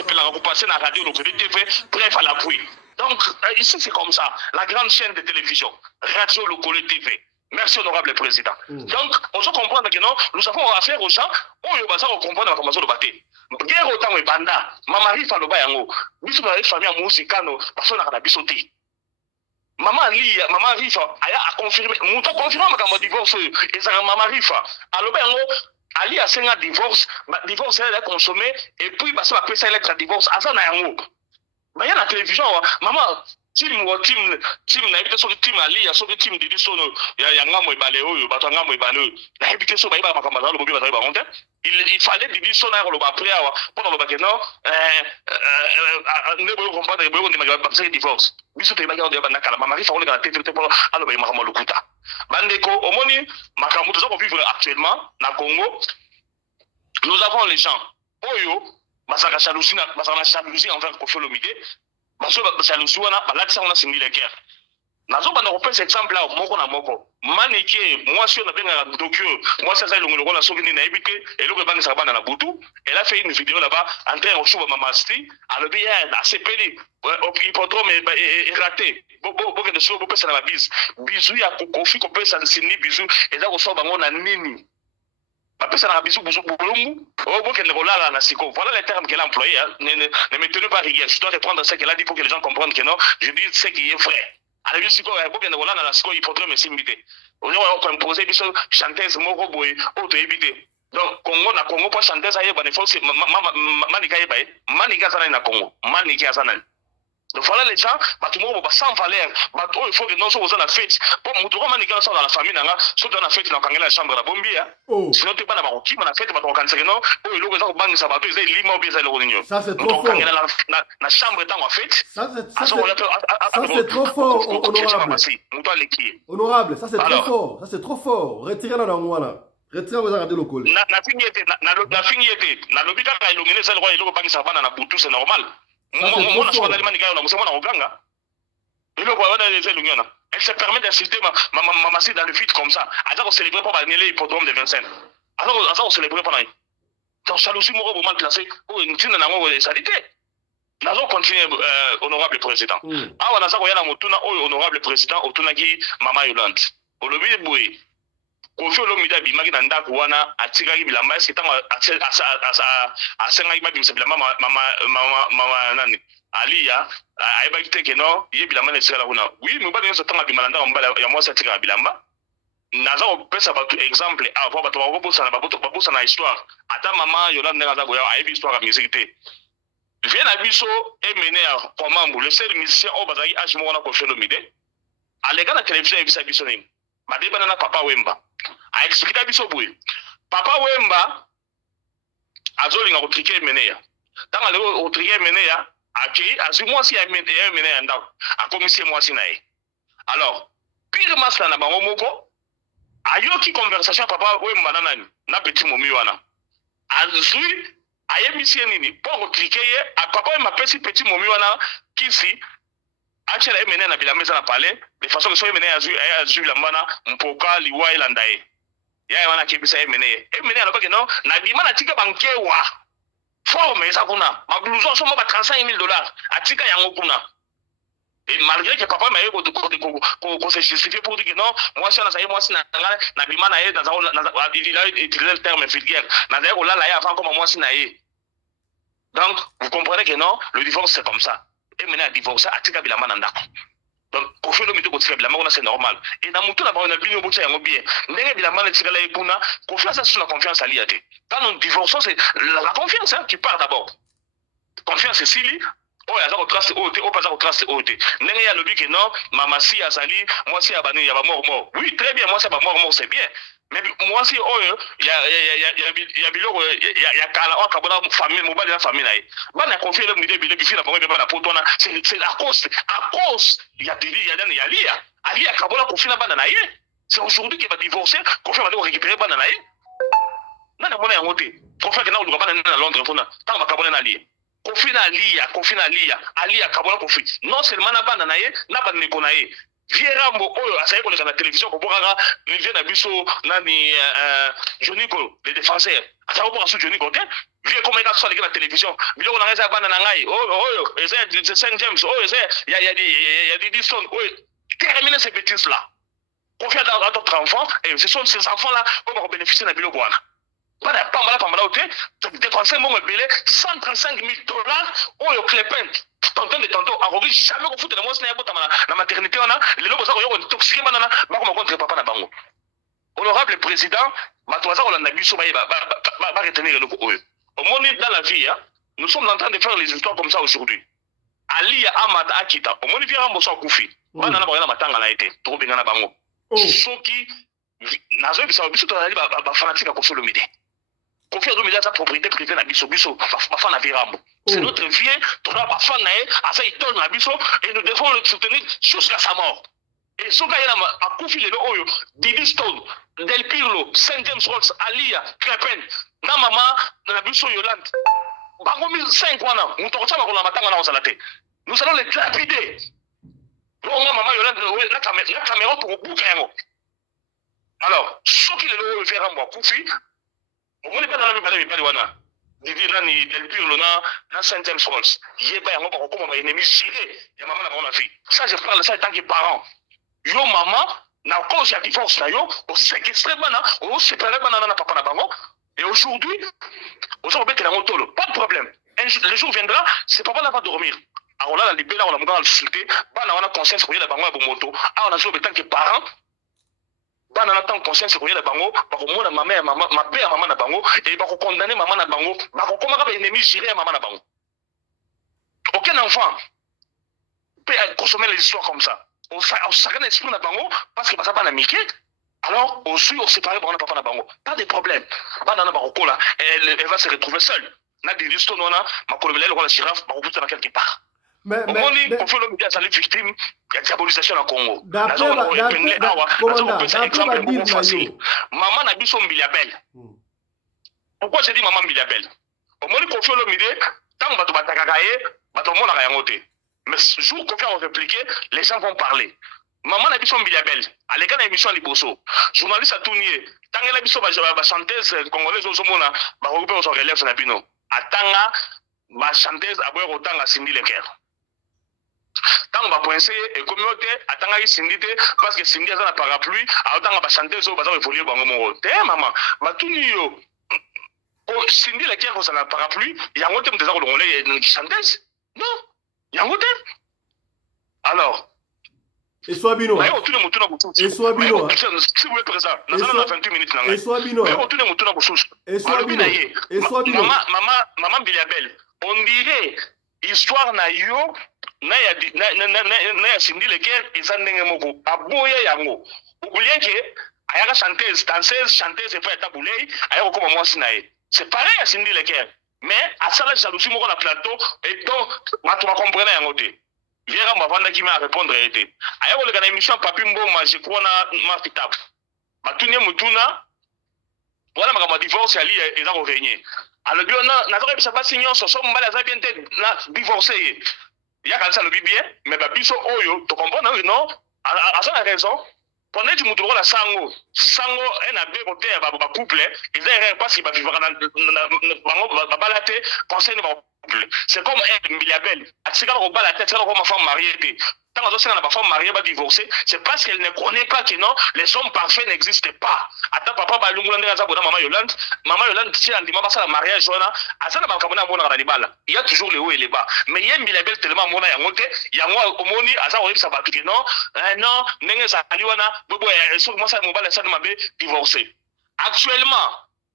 passé la radio, donc TV, bref à l'appui. Donc, ici, c'est comme ça. La grande chaîne de télévision, Radio Locale TV. Merci, honorable président. Donc, on se comprend que non, nous avons affaire aux gens, on va comprendre la formation de bâté. Guerre autant et banda, maman rive à l'obayango, bisou dans les familles à Moussicano, personne n'a bisoté. Maman rive a confirmé, nous avons confirmé ma divorce, et ça, maman rive à l'obayango. Ali a signé un divorce, divorce elle a consommé, et puis bah, ça va passer à divorce, à ça n'a rien. Mais il y a la télévision, maman, team na évité sur le team Ali, il y a sur le team de Disson, il y a un gamme et baléo, il y a un gamme et baléo, il y a évité sur le Baïba, le Bobby va travailler par il fallait des Disson à le après, pendant le bac, non, ne pouvons comprendre, ne pouvons pas passer le divorce. Bisous, tu es bagarre de Banakala, ma mari, il faut regarder la tête pour alors, il m'a remis le coup. Bandeko, au moni, Makamu, nous avons vivre actuellement, na Congo, nous avons les gens, Oyo, Masaka Chalousi envers Kofi Olomide, Masaka Chalousi, on a signé les guerres. Nazo bana repère cet exemple là moko na moko manike moi si on a bien à Tokyo moi ça le ngolo la sokini na ebike et le banga ça bana na butu elle a fait une vidéo là-bas en train de choper mamasti à le bien à CPD hippodrome est raté beaucoup de choses beaucoup ça na bise bizu ya Kofi ko pesa sini bizu et là ko so bango na nini ba pesa na bizu buzu bulungu oh beaucoup ne volala na siko voilà les termes qu'elle a employé ne me tenez pas rigueur je dois reprendre ce qu'elle a dit pour que les gens comprennent que non je dis ce qui est vrai. Alors, il faut que nous ayons il faudrait me s'imiter. On a imposé des chanteuses moko boy, auto éviter. Donc, Congo na Congo pas chanteuse ailleurs, il faut que Manika y Manika sana na Congo, Manika sana. Donc voilà les gens, tout le monde va sans valeur. Il faut que nous soyons dans la fête. Pour nous trouver Manika dans la famille, soit dans la fête dans la chambre de la bombie. Sinon tu pas dans la qui dans la fête, tu vas organiser non. Oh, il y a des banques ça va ils limo bien ça le réunion. Ça c'est trop fort. La chambre dans la fête. Ça c'est trop fort, honorable. Honorable, ça c'est trop fort. Ça c'est trop fort. Retirez la langue là. Retirez vos arrêtés locaux. Na fini était, na l'hôpital il illuminé ça le roi il y a banque ça va dans la boutou c'est normal. Moi, je suis allé à Elle se permet d'insulter ma dans le vide comme ça. Alors on célébrait pas l'hippodrome de Vincennes. Alors on célébrait pas. Donc jalousie moro mal placé. Oh une tine na ngo salité. Nous allons continuer, honorable président. Ah, on a ça, honorable président, Otunagi, Mama Yolande. Au lobby de Boué, Kofi Olomide Bimagi Nanda Kouana, à Tigari Bilamba, c'est à Sengaïma Bimsabilama, Mama Nani. Aliya, à Ebakite Keno, Yebilama ne sera là. Oui, nous allons se temps à Bimalanda, il y a moi, c'est Tigari Bilamba. Naza opesa batu exemple a voir batu babusa na histoire. Ata Mama Yolande Naza Goya, a histoire à musique. Viens à Bisso et mené à Komambu, le seul musicien au Bazari Hachimona Kofi Olomide. À l'égard de la télévision, il y a Bisso Nim. Madé Banana Papa Wemba. A expliqué à Bisso Boué. Papa Wemba a zoli na otrike mené. Dans le otrike mené, a qui a su moi si a mené à Ndao. A commissaire moi si nae. Alors, pire masla na bango moko. A yoki conversation Papa Wemba nanani. Na petit momiwana. A zui. Aye misi nini pour cliquer à papa m'a petit momi wana kisi achela emene na bilameza na palais de façon que so emene azu la mana mpoka liwa ilandae ya wana kibisa emene alors que non na bima na tika bankewa forme ça kuna ma blouson so ba $35,000 atika yango kuna. Et malgré que papa m'a eu qu'on se justifie pour dire que non, moi si on a ça, moi si na bima na il a utilisé le terme vulgaire. Na d'ailleurs là là avant comme moi si na. Donc vous comprenez que non, le divorce c'est comme ça. Et maintenant divorcer à tika bilama nanda. Donc au fait le mito ko tika bilama c'est normal. Et na mutu na ba na bino bocha yango bien. Ndenge bilama na tika la ekuna, confiance sur la confiance à liate. Quand nous divorçons c'est la confiance qui part d'abord. Confiance c'est Sili. Oh, il y a un trace OT, oh, pas un trace OT. N'est-ce pas le but que non, maman si a sali, moi si a banni, il y a mort. Oui, très bien, moi c'est pas mort, c'est bien. Mais moi si, oh, il y a famille, mobile la famille là. Bah, na confié le milieu, il y a la potona, c'est à cause, il y a des lits, il y a l'IA. Ali a Kabola confié la banane. C'est aujourd'hui qu'il va divorcer, confié va récupérer banane. Non, non, on est en côté. Confié que non, on ne va pas aller à Londres, tant que Kabola n'a lié. Kofi na Alia Kabola Kofi. Non seulement na bana nae, na bana nekonae. Vierambo oyo asaye ko la télévision ko bokanga le vieux na biso nani Johnny Ko les défenseurs. Asaye ko sur Johnny Ko te. Vieux comment il a sorti la télévision. Biloko na ngeza bana na ngai. Oh c'est Saint James. Oh il y a des Diston. Oh terminer ces bêtises là. Confier dans d'autres enfants et ce sont ces enfants là qui vont bénéficier de biloko wana. Pas de hôtel, des conseils m'ont appelé $135,000 au Clépin. Tonton de tonton, à Rogi, jamais qu'on fout de la moisse na maternité, on a les lobes ont intoxiqué, banana, ma contre papa na bango. Honorable président, ma toisa, on a bu sur va retenir le coup. Au moins, dans la vie, nous sommes en train de faire les histoires comme ça aujourd'hui. Ali Amad Akita, au moins, il vient à Mossa Koufi. Banana, on a matanga na été, trop bien na bango. Soki, Nazo, ça va biso, on a dit, fanatique à Kofi Olomide. Kofi Olomide a sa propriété privée na biso, ma na Virambo. C'est notre vieux, on a pas fan à ça, il tourne na biso, et nous devons le soutenir jusqu'à sa mort. Et ce gars, il a Kofi le Oyo, Didi Stone, Del Pirlo, Saint James Rolls, Alia, Krepen, na maman, na biso Yolande. Bango 1005 wana, nous t'en sommes la matanga na osalate. Nous allons les lapider. Non, maman Yolande, la caméra pour boucler. Alors, ce qui est le faire en moi, Koufi, on n'est pas dans la même wana. Didi Nani, Del Pirlo, na Saint James Rolls. Yeba, on va comme ennemi giré. Il y a maman dans la vie. Ça, je parle de ça en tant que parent. Yo, maman, na cause ya divorce na yo, on séquestre bana, on séparer bana na papa na bango. Et aujourd'hui, on s'en embête la moto, pas de problème. Le jour viendra, c'est papa n'a pas dormir. Alors là, la libéré, on a monté dans le société, bana on a conscience pour y aller bango à bon moto. Ah, on a joué en tant que parent. Bana na tant conscience ko yela bango ba ko mona mama ma père maman na bango et ba ko condamner maman na bango ba ko koma ba ennemi juré maman na bango. Aucun enfant peut consommer les histoires comme ça. On s'arrête l'esprit na bango parce que ba ça pas na miké. Alors on suit on sépare ba na papa na bango. Pas de problème. Bana na ba ko là elle va se retrouver seule. Na di listo nona ma ko le la girafe ba ko puta na quelque part. Mais on fait le média à la victime, il y a diabolisation au Congo. Maman n'a pas son milliabelle. Pourquoi j'ai dit maman milliabelle? Au moins, il faut le média, tant que tu vas t'accagayer, tu vas te montrer à côté. Mais jour qu'on fait répliquer, les gens vont parler. maman na biso Mbiliabel aleka na émission liboso journaliste atunier tangela biso ba chanteuse congolaise ozomona ba regrouper au relève na bino atanga ba chanteuse aboye kotanga Cindy Leker tant ba poincer et communauté atanga ki Cindy te parce que Cindy a na parapluie atanga ba chanteuse baza évoluer bango mo te maman batuni yo Cindy Leker ko na parapluie yango te mteza ko longolé chanteuse non yango te alors et soit bino et soit bino si vous êtes présent nous avons 28 minutes et soit bino et soit bino maman Mbiliabel on dirait histoire na yo na ya Cindy Leker eza ndenge moko aboya yango oubliez que ayaka chanteuse et pas tabulei ayako koma mwasi na ye c'est pareil à Cindy Leker mais à ça la jalousie moko na plateau et donc tu vas comprendre yango te Viera mavanda qui m'a répondre été. Aya wole kana émission papi mboma je crois na mafitap. Batunie mutuna wala makama divorce ali eza ko venir. Alors bien na za bisa basignon so so mbala za bien na divorcer. Ya kanisa le bien mais ba biso oyo to comprendre non à ça raison. Pendant que mutu la sango un abbé côté ba couple ils erreur parce qu'il va vivre na balate conseil ba c'est comme un Mbiliabel. C'est quand on bat la tête, c'est quand ma femme mariée. Tant que ma femme mariée va divorcer, c'est parce qu'elle ne connaît pas que non, les hommes parfaits n'existent pas. Attends, papa, maman Yolande, si elle dit ça le mariage, il y a toujours les hauts et les bas. Mais il y a Mbiliabel tellement mon a monté, il y a moi au moni, à ça, ça va piquer non, non, n'est-ce pas, bobo, moi ça m'a laissé divorcer. Actuellement,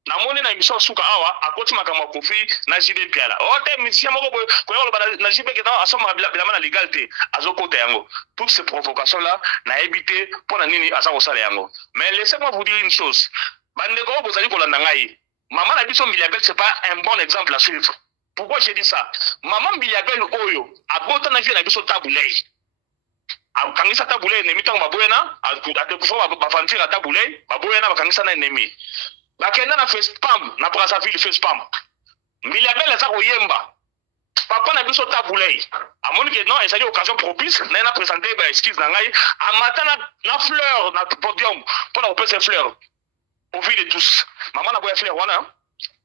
na moni na émission suka awa akoti makama kofi na jibe piala ote misia moko ko yolo na jibe ke na asoma bilama na légalité azokota yango toutes ces provocations là na éviter pour na nini asa kosala yango mais laissez-moi vous dire une chose bande ko bozali kolanda ngai maman na biso Mbiliabel c'est pas un bon exemple à suivre. Pourquoi j'ai dit ça? Maman Mbiliabel oyo abota na vie na biso tabulei akangisa tabulei nemi tango baboyena atekufa bafantira tabulei baboyena bakangisa na ennemi bakenda na Facepam na Brazzaville Facepam Mbiliabel eza koyemba papa na biso tabulei amoni que non ezali occasion propice na présenter ba excuse na ngai amata na fleur na podium pour na kopesa fleur au vu de tous maman na boya fleur wana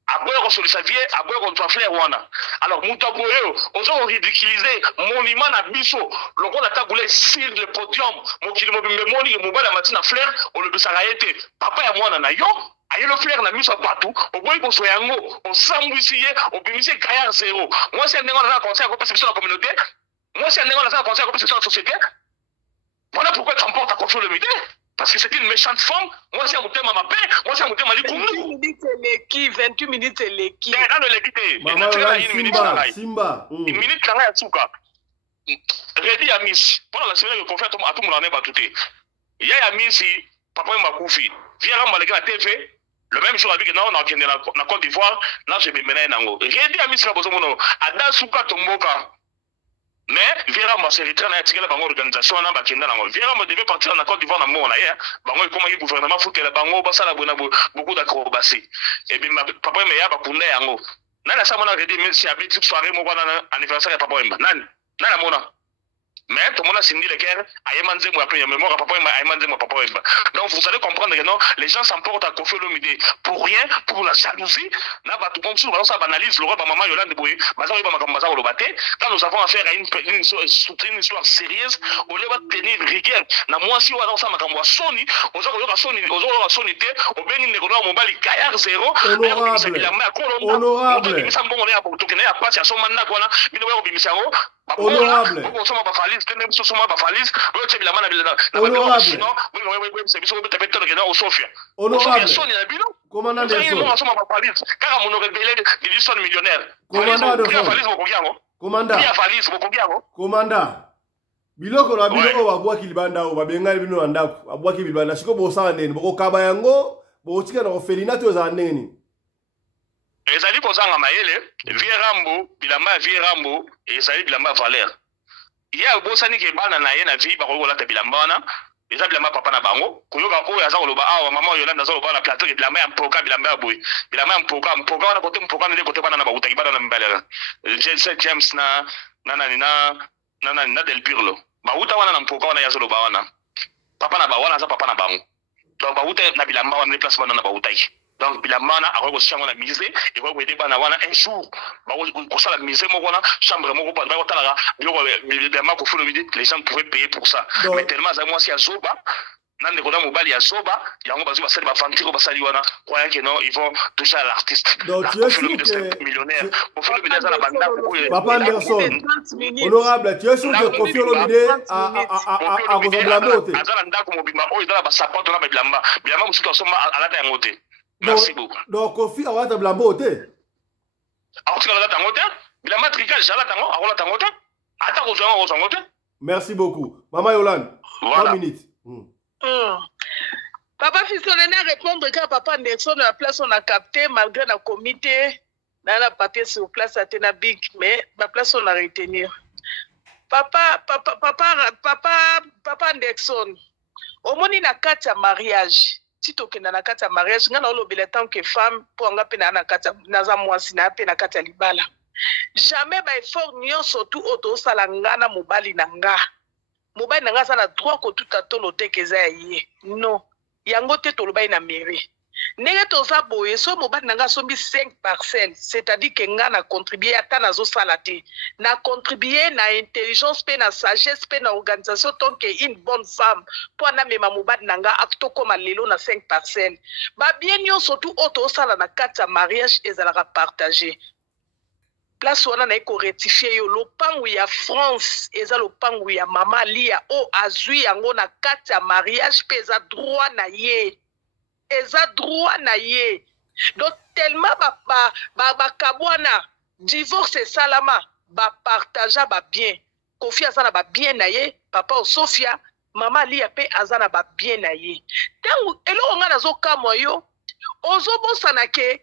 aboya ko solisa vie aboya ko twa fleur wana alors muta boyo ozo ridiculiser monument na biso lokola tabulei sur le podium mokili mobimbe moni mobala matina fleur on le bisaka yete papa ya mwana na yo aye le fleur na miso partout au boy ko soyango on sambwisiye au bimisie kaya zéro moi c'est ndenge na conseil ko passer sur la communauté moi c'est ndenge na conseil ko passer sur la société. Voilà pourquoi tu emportes à contrôle le midi parce que c'est une méchante femme. Moi c'est un thème à ma paix, moi c'est un thème à l'économie. 28 minutes c'est l'équipe. Dans le l'équité. Simba. Une minute là suka. Ready à Miss. Pendant la semaine que confère à tout le monde n'est pas tout. Il y a Miss papa m'a koufi. Viens à la TV. Le même jour avec nous on a gagné la Côte d'Ivoire, là je vais mener nango. Ready à Miss la bozo mono. Ada suka tomboka. Mais Viera m'a servi très bien la banque organisation na bakenda nango. Viera m'a devait partir en Côte d'Ivoire na mo na ya. Bango comment le gouvernement foutait la bango basa la bona beaucoup d'acrobatie. Et bien papa me ya bakunda yango. Nana sa mona ready mais si avec soirée mo bana anniversaire ya papa mba. Nana mona. Mais tout le monde a Cindy Leker, Ayemanze m'a appelé, mémoire papa m'a Ayemanze m'a papa mba. Donc vous allez comprendre que non, les gens s'emportent à confier l'humidité pour rien, pour la jalousie. N'a pas tout comme ça, ça banalise le roi maman Yolande Boye, Bazar Iba Makambaza au Lobaté. Quand nous avons affaire à une histoire sérieuse, au lieu de tenir rigueur, na moi si on a ça Makambo Sony, aux autres Sony, au Bénin de Gouvernement Mobali Kayar zéro, honorable. Honorable. Commandant biloko na bino babwaki libanda o babengani bino andako abwaki libanda siko bosala ndeni bokokaba yango botika na ofelina to za ndeni ezali kozanga mayele Vierambo bilamba Vierambo ezali bilamba valeur ya bosani ke bana na ye na vie ba kokola ta bilamba wana ezali bilamba papa na bango koyoka oyo aza koloba awa mama Yolanda aza koloba na plateau bilamba ya mpoka bilamba ya boy bilamba ya mpoka wana kote mpoka ndeko te bana na bautaki bana na mbala James na Del Pirlo bauta wana na mpoka wana ya zoloba wana papa na ba wana za papa na bango donc ba uta na bilamba wana place bana na ba utai donc bilamba na ako ko chango na musée et ko aider bana wana un jour ba ko sala musée moko na chambre moko ba ko tala biloko bilamba ko fulu midi les gens pouvaient payer pour ça mais tellement ça moi si azoba nande ko na mobali azoba yango bazu ba sali ba fantiko ba sali wana croyant que non ils vont toucher à l'artiste donc tu es sûr que millionnaire ko fulu midi za la banda papa Anderson honorable tu es sûr que Kofi Olomide a ressemblé au thé azala ndako mobimba o izala ba support na bilamba bilamba musuka soma alata yango te merci beaucoup donc Kofi a wata bilamba au thé alors tu alata yango te bilamba tricage jala tango akola tango te ata ko zonga te merci beaucoup Mama Yolande 3 minutes Papa Fiston n'a répondre quand Papa Anderson la place on a capté malgré la comité dans la papier sur place à Tenabik mais la place on a retenir Papa Anderson au moni na kati ya mariage si tokenda na kati ya mariage ngana olobela tant que femme pour nga pe na kati naza mwasi na pe na kati ya libala jamais ba effort nyonso tout auto sala ngana mobali na nga mobali na nga sa na droit ko tout atolo te keza ye non yango te tolobai na mairie ndenge toza boye so mobali na nga sombi 5 parcelles c'est-à-dire que nga na contribuer ata nazo sala te na contribuer na intelligence pe na sagesse pe na organisation tant que une bonne femme pour na mema mobali na nga akto koma lelo na 5 parcelles ba bien yo surtout auto sala na kati ya mariage ezalaka partager place wana na eko rectifier yo lopangu ya France eza lopangu ya mama lia o azui yango na kati ya mariage pe eza droit na ye donc tellement ba kabwana divorce salama ba partager ba bien Kofi azana ba bien na ye papa Sofia mama lia pe azana ba bien na ye tangu elo nga nazo kamwa yo ozobosana ke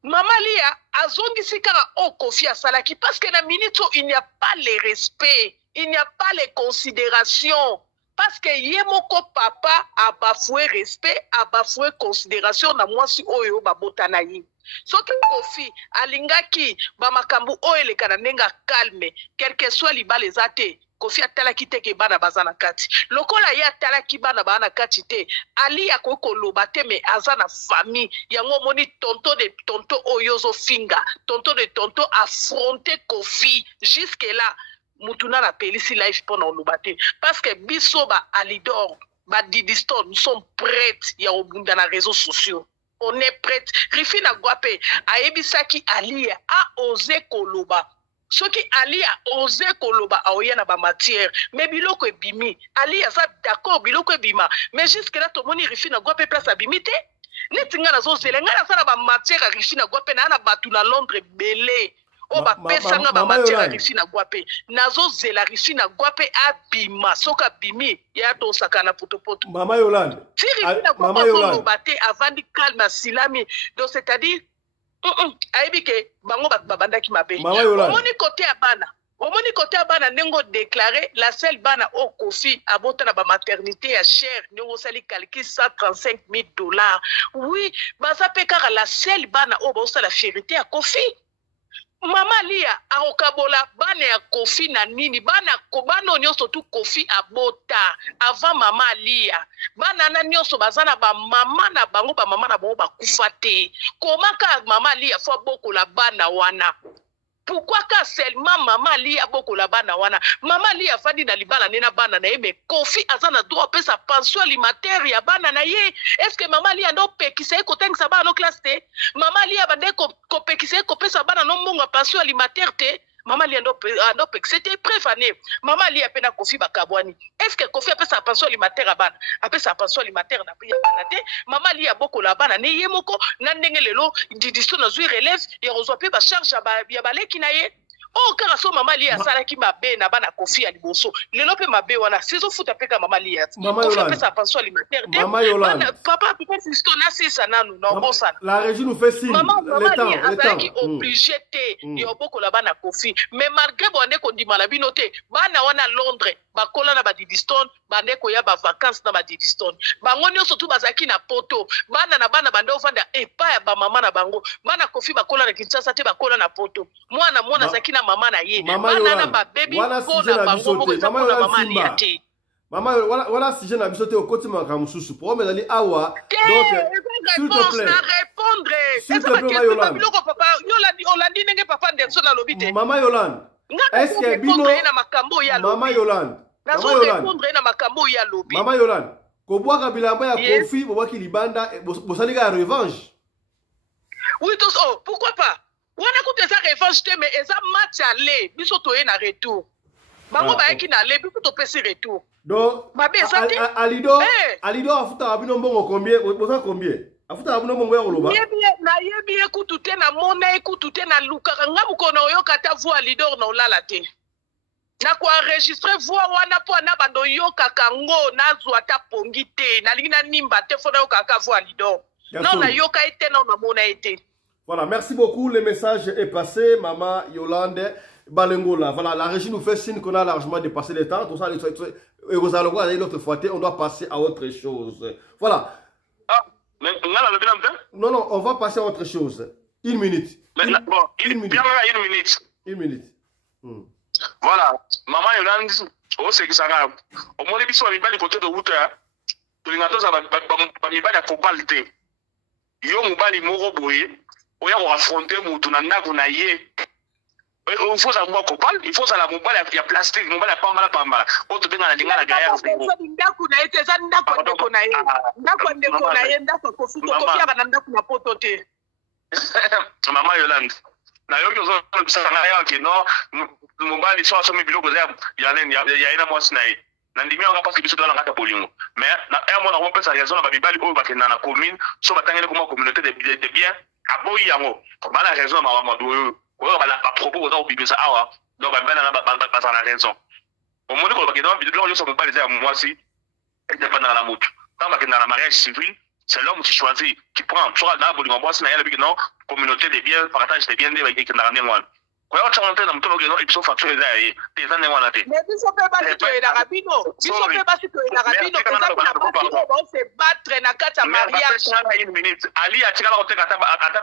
Mama Lia azongisi kaka o Kofi asalaki parce que na minute il n'y a pas le respect, il n'y a pas les considérations parce que yemoko papa a bafoué respect, a bafoué considération na mwasi oyo babotana yi. Soki Kofi alingaki ba makambu oyo elekana nenga calme, quel que soit libala ezate Kofi atalaki te ke bana bazana kati. Lokola ye atalaki bana bana kati te. Ali ya koko lobate me azana famille. Yango moni tonto de tonto oyozo finga. Tonto de tonto affronter Kofi. Jusque là, mutuna na pelisi life pendant lobate. Parce que bisoba alidor, ba didiston, nous sommes prêts ya obunda na réseaux sociaux. On est prêts. Rifina Guape, aebisaki Ali a osé koloba. Ce qui Ali a osé koloba aoya na ba matière mais biloko ebimi Ali a ça d'accord biloko ebima mais jusque là to moni Rifina Guape place abimité netinga nazo zelenga na sala ba matière a Rifina Guape na batu na Londres belé o ba pesanga ba matière a Rifina Guape nazo zela Rifina Guape abima soka bimi ya to sakana potopoto Mama Yolande si Rifina Guape koloba te avant di calme silami donc c'est-à-dire aibike bango babandaki mabe omoni côté ya bana nengo déclaré la seule bana au Kofi abota na ba maternité ya cher nengo sali calcul $135,000 oui baza pe kaka la seule bana au bosa la fierté ya Kofi Mama Lia aokabola bana ya Kofi na nini bana nyonso tu Kofi abota avant Mama Lia bana na nyonso bazana ba mama na bango bakufa te komaka Mama Lia fo boko la bana wana pourquoi ka seulement Mama Lia boko la bana wana Mama Lia fandi na libala nena bana na ye me Kofi azana droit pesa pension alimentaire ya bana na ye est-ce que Mama Lia ndo pekisa ko tengisa bana no classe te Mama Lia bande ko pekisa ko pesa bana no mbongo pension alimentaire te Mama Lia ndo pekisa c'était préfané Mama Lia pena Kofi bakabwani est-ce que Kofi apesa pension alimentaire bana apesa pension alimentaire na ya bana te Mama Lia boko la bana ne yemoko na ndenge lelo didisto na zui relève ya rozwa pe ba charge ya baleki na ye oh kara so Mama Lia salaki mabe na bana Kofi ya liboso lelo pe mabe wana sezo futa peka Mama Lia Kofi apesa pension alimentaire te papa Fiston na sisa nanu na bosana la régie nous fait signe Mama Lia azalaki obligé te ya boko la bana Kofi mais malgré bonde ko ndima la bino te bana wana Londres bakola na ba Didiston bande ko ya ba vacances na ba Didiston bango nyonso tu bazaki na poto bana bande ovanda epa ya ba mama na bango bana Kofi bakola na Kinshasa te bakola na poto mwana zaki na mama na ye bana na ba baby ko na bango ko za ko na mama Lia te Maman, voilà si je n'ai pas au côté de ma camusou. Pour me dire, awa. Donc, s'il te plaît. S'il te plaît, Yolande. Maman Yolande. Est-ce que Bino. Maman Yolande. Maman Yolande. Kobwa kabilamba ya Kofi, boba ki libanda, bosali ka revanche. Oui, pourquoi pas? On a écouté ça revanche, mais ça match aller, biso toye na retour. Bango ba ki na aller, biso to pesi retour. Donc, Alido, afuta abino mbongo combien? Bosa combien? Afuta abino mbongo ya koloba. Na yebi ekutu te na mona ekutu te na luka. Nga mukona oyoka ta voix Alido na olala te. Na ko enregistrer voix wana po na bando yoka kango na zwa ta pongi te. Na lingi na nimba te fona yoka ka voix Alido. Non na yoka ete na mona ete. Voilà, merci beaucoup. Le message est passé, Maman Yolande Balengola. Voilà, la régie nous fait signe qu'on a largement dépassé le temps. Tout ça, l'autre fois, on doit passer à autre chose. Voilà. Ah, non, non, on va passer à autre chose. Une minute. Une minute. Voilà. Maman Yolande, c'est que ça va. Au moins, les bisous à l'ibali côté de route, tu l'as entendu, ça va pas yo mobali moko boye oya ko affronter mutu na ndako na ye il faut ça moi kopal il faut ça la mobali ya plastique mobali ya pambala o to benga na linga na gaya ndako na ete za ndako ndeko na ye ndako ndeko na ye ndako ko futo ko pia na ndako na poto te Maman Yolande na yo ko so na ya ke no mobali so so mi biloko za ya ina mwasi na ye nandimi anga parce que biso dans la carte polingo mais na mon on peut ça raison na babibali o bakena na commune so batangele comme communauté de bien aboyi yango bana raison na mamadou ko bala ba propos au bibisa awa donc bana na ba na raison au monde ko bakena vidéo yo so babali za moi si et dépendant la moto quand bakena na mariage civil c'est l'homme qui choisit qui prend soit na bolingo moi si na yele bigno communauté de bien partage de bien de ba ikena na ngwana kwa hiyo changante na mtu ngeno episode facture za yeye tezane wana te mais biso pe ba sito ina rabino biso pe ba sito ina rabino on se battre na kata mariage une minute ali atika la oteka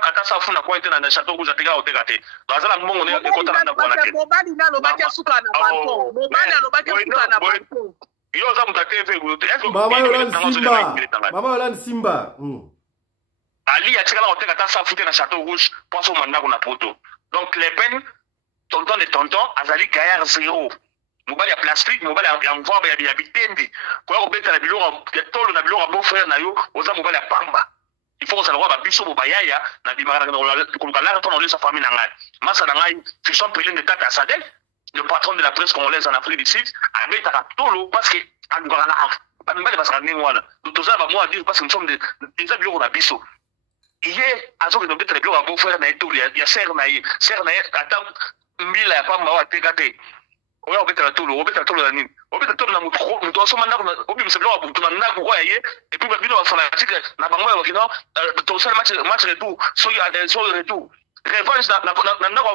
ata safu na kwa tena na chateau kuza tika oteka te bazala mbongo ne ekota na kwa na te mobali na lobaki suka na balcon mobali alobaki suka na balcon yo za mta TV Mama Yolande Simba ali atika la oteka ata safu na chateau rouge poso mandako na poto donc les peines tonton de tonton azali gaillard zéro mobali ya plastique mobali ya mvaba ya bitendi kwa ko beta na biloko ya tolo na biloko beau frère na yo oza mobali ya pamba il faut que ça le roi ba biso bobayaya na bimara ko la ton on sa famille na ngai masa na ngai fison président de tata Sadel le patron de la presse congolaise en Afrique du Sud avec ta tolo parce que angora la ba mbali basaka ni wana tout ça ba moi dire parce que nous sommes des biloko na biso iye azoke no beta na biloko beau frère na etoli ya ser na ye ata mbila ya pamba wa tekate oya obeta tolo na nini obeta tolo na mutu asoma ndako obi mseblo wa butu na ndako kwa ye et puis babino wa fanatique na bango ya wakino to sala match retour so retour revanche na ndako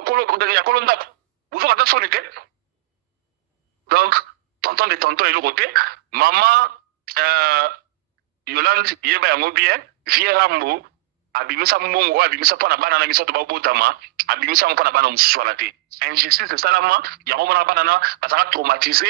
ya kolo ndako vous avez sonné que donc tonton de tonton et le côté maman Yolande yeba yango bien vieux rambo abimisa mbongo abimisa pana bana na misato ba botama abimisa mpana bana muswana te injustice salama ya romana bana na basaka traumatisé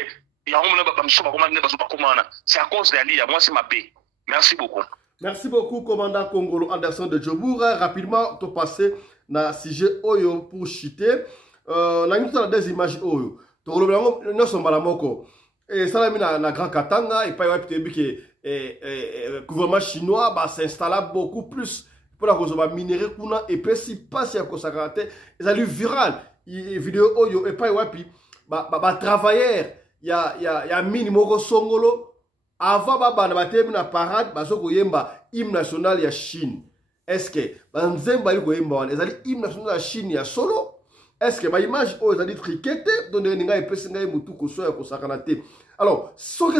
ya romana ba msuba komana ne bazuba komana c'est à cause d'Ali ya moi c'est ma paix merci beaucoup commandant Kongolo Anderson de Djoboura rapidement to passer na sujet oyo pour chiter na ngita des images oyo to kolobela no sombala moko et salami na Grand Katanga et pas y a que gouvernement chinois va s'installer beaucoup plus pour la cause de minerai kuna et puis si passe à cause de ça lui viral vidéo oyo et pas wapi ba travailleur ya minimum songolo avant bana batem na parade bazoko yemba hymne national ya Chine est-ce que banzemba liko yemba wana ezali hymne national ya Chine ya solo est-ce que ba image oyo ezali triquete donc ninga epesi ngai mutu ko so ya kosakana te alors ce que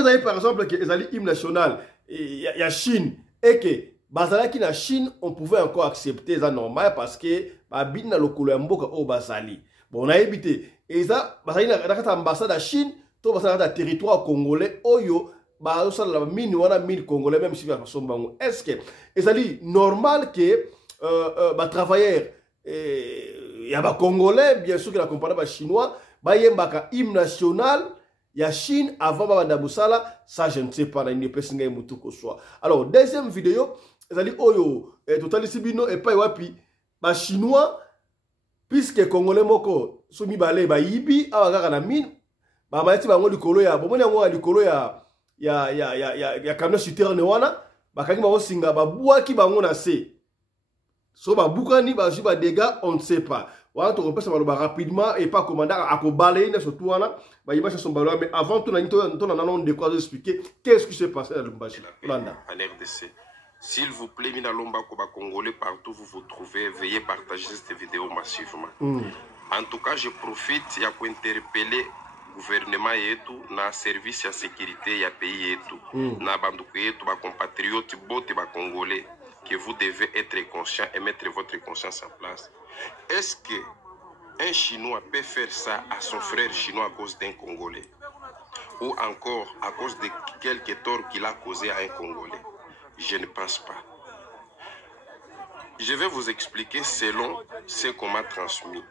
ezali par exemple que ezali hymne national ya Chine et que bazalaki na Chine on pouvait encore accepter ça normal parce que babine na lokolo ya mboka o bazali bon na évité et ça bazali na kata ambassade à Chine to bazali na territoire congolais oyo ba osala la mine wana mine congolais même si ba sombango est-ce que ezali normal que ba travailleur ya ba congolais bien sûr que la compagnie ba chinois ba yembaka hymne national ya Chine avant babanda musala, ça je ne sais pas, na pesinga mutu ko soit. Alors deuxième vidéo, ezali oyo totali sibino et pas wapi ba chinois puisque congolais moko somi balé ba yibi awaka na mine ba maiti bango likolo ya bomoni yango likolo ya camion citerne wana bakangi bango singa babuaki bango na se so babukani ba jiba dégâts on ne sait pas. Voilà, tu repasses rapidement et pas commandant à balayer surtout là. Bah il va son ballon mais avant tout on de quoi expliquer qu'est-ce qui s'est passé à Lubumbashi en RDC. S'il vous plaît, Mina Lomba Koba Congolais partout vous vous trouvez, veuillez partager cette vidéo massivement. En tout cas, je profite pour interpeller gouvernement yetu na service de sécurité ya pays yetu na banduku yetu ba compatriotes bote ba Congolais que vous devez être conscient et mettre votre conscience en place. Est-ce qu'un Chinois peut faire ça à son frère chinois à cause d'un Congolais? Ou encore à cause de quelques torts qu'il a causé à un Congolais? Je ne pense pas. Je vais vous expliquer selon ce qu'on m'a transmis.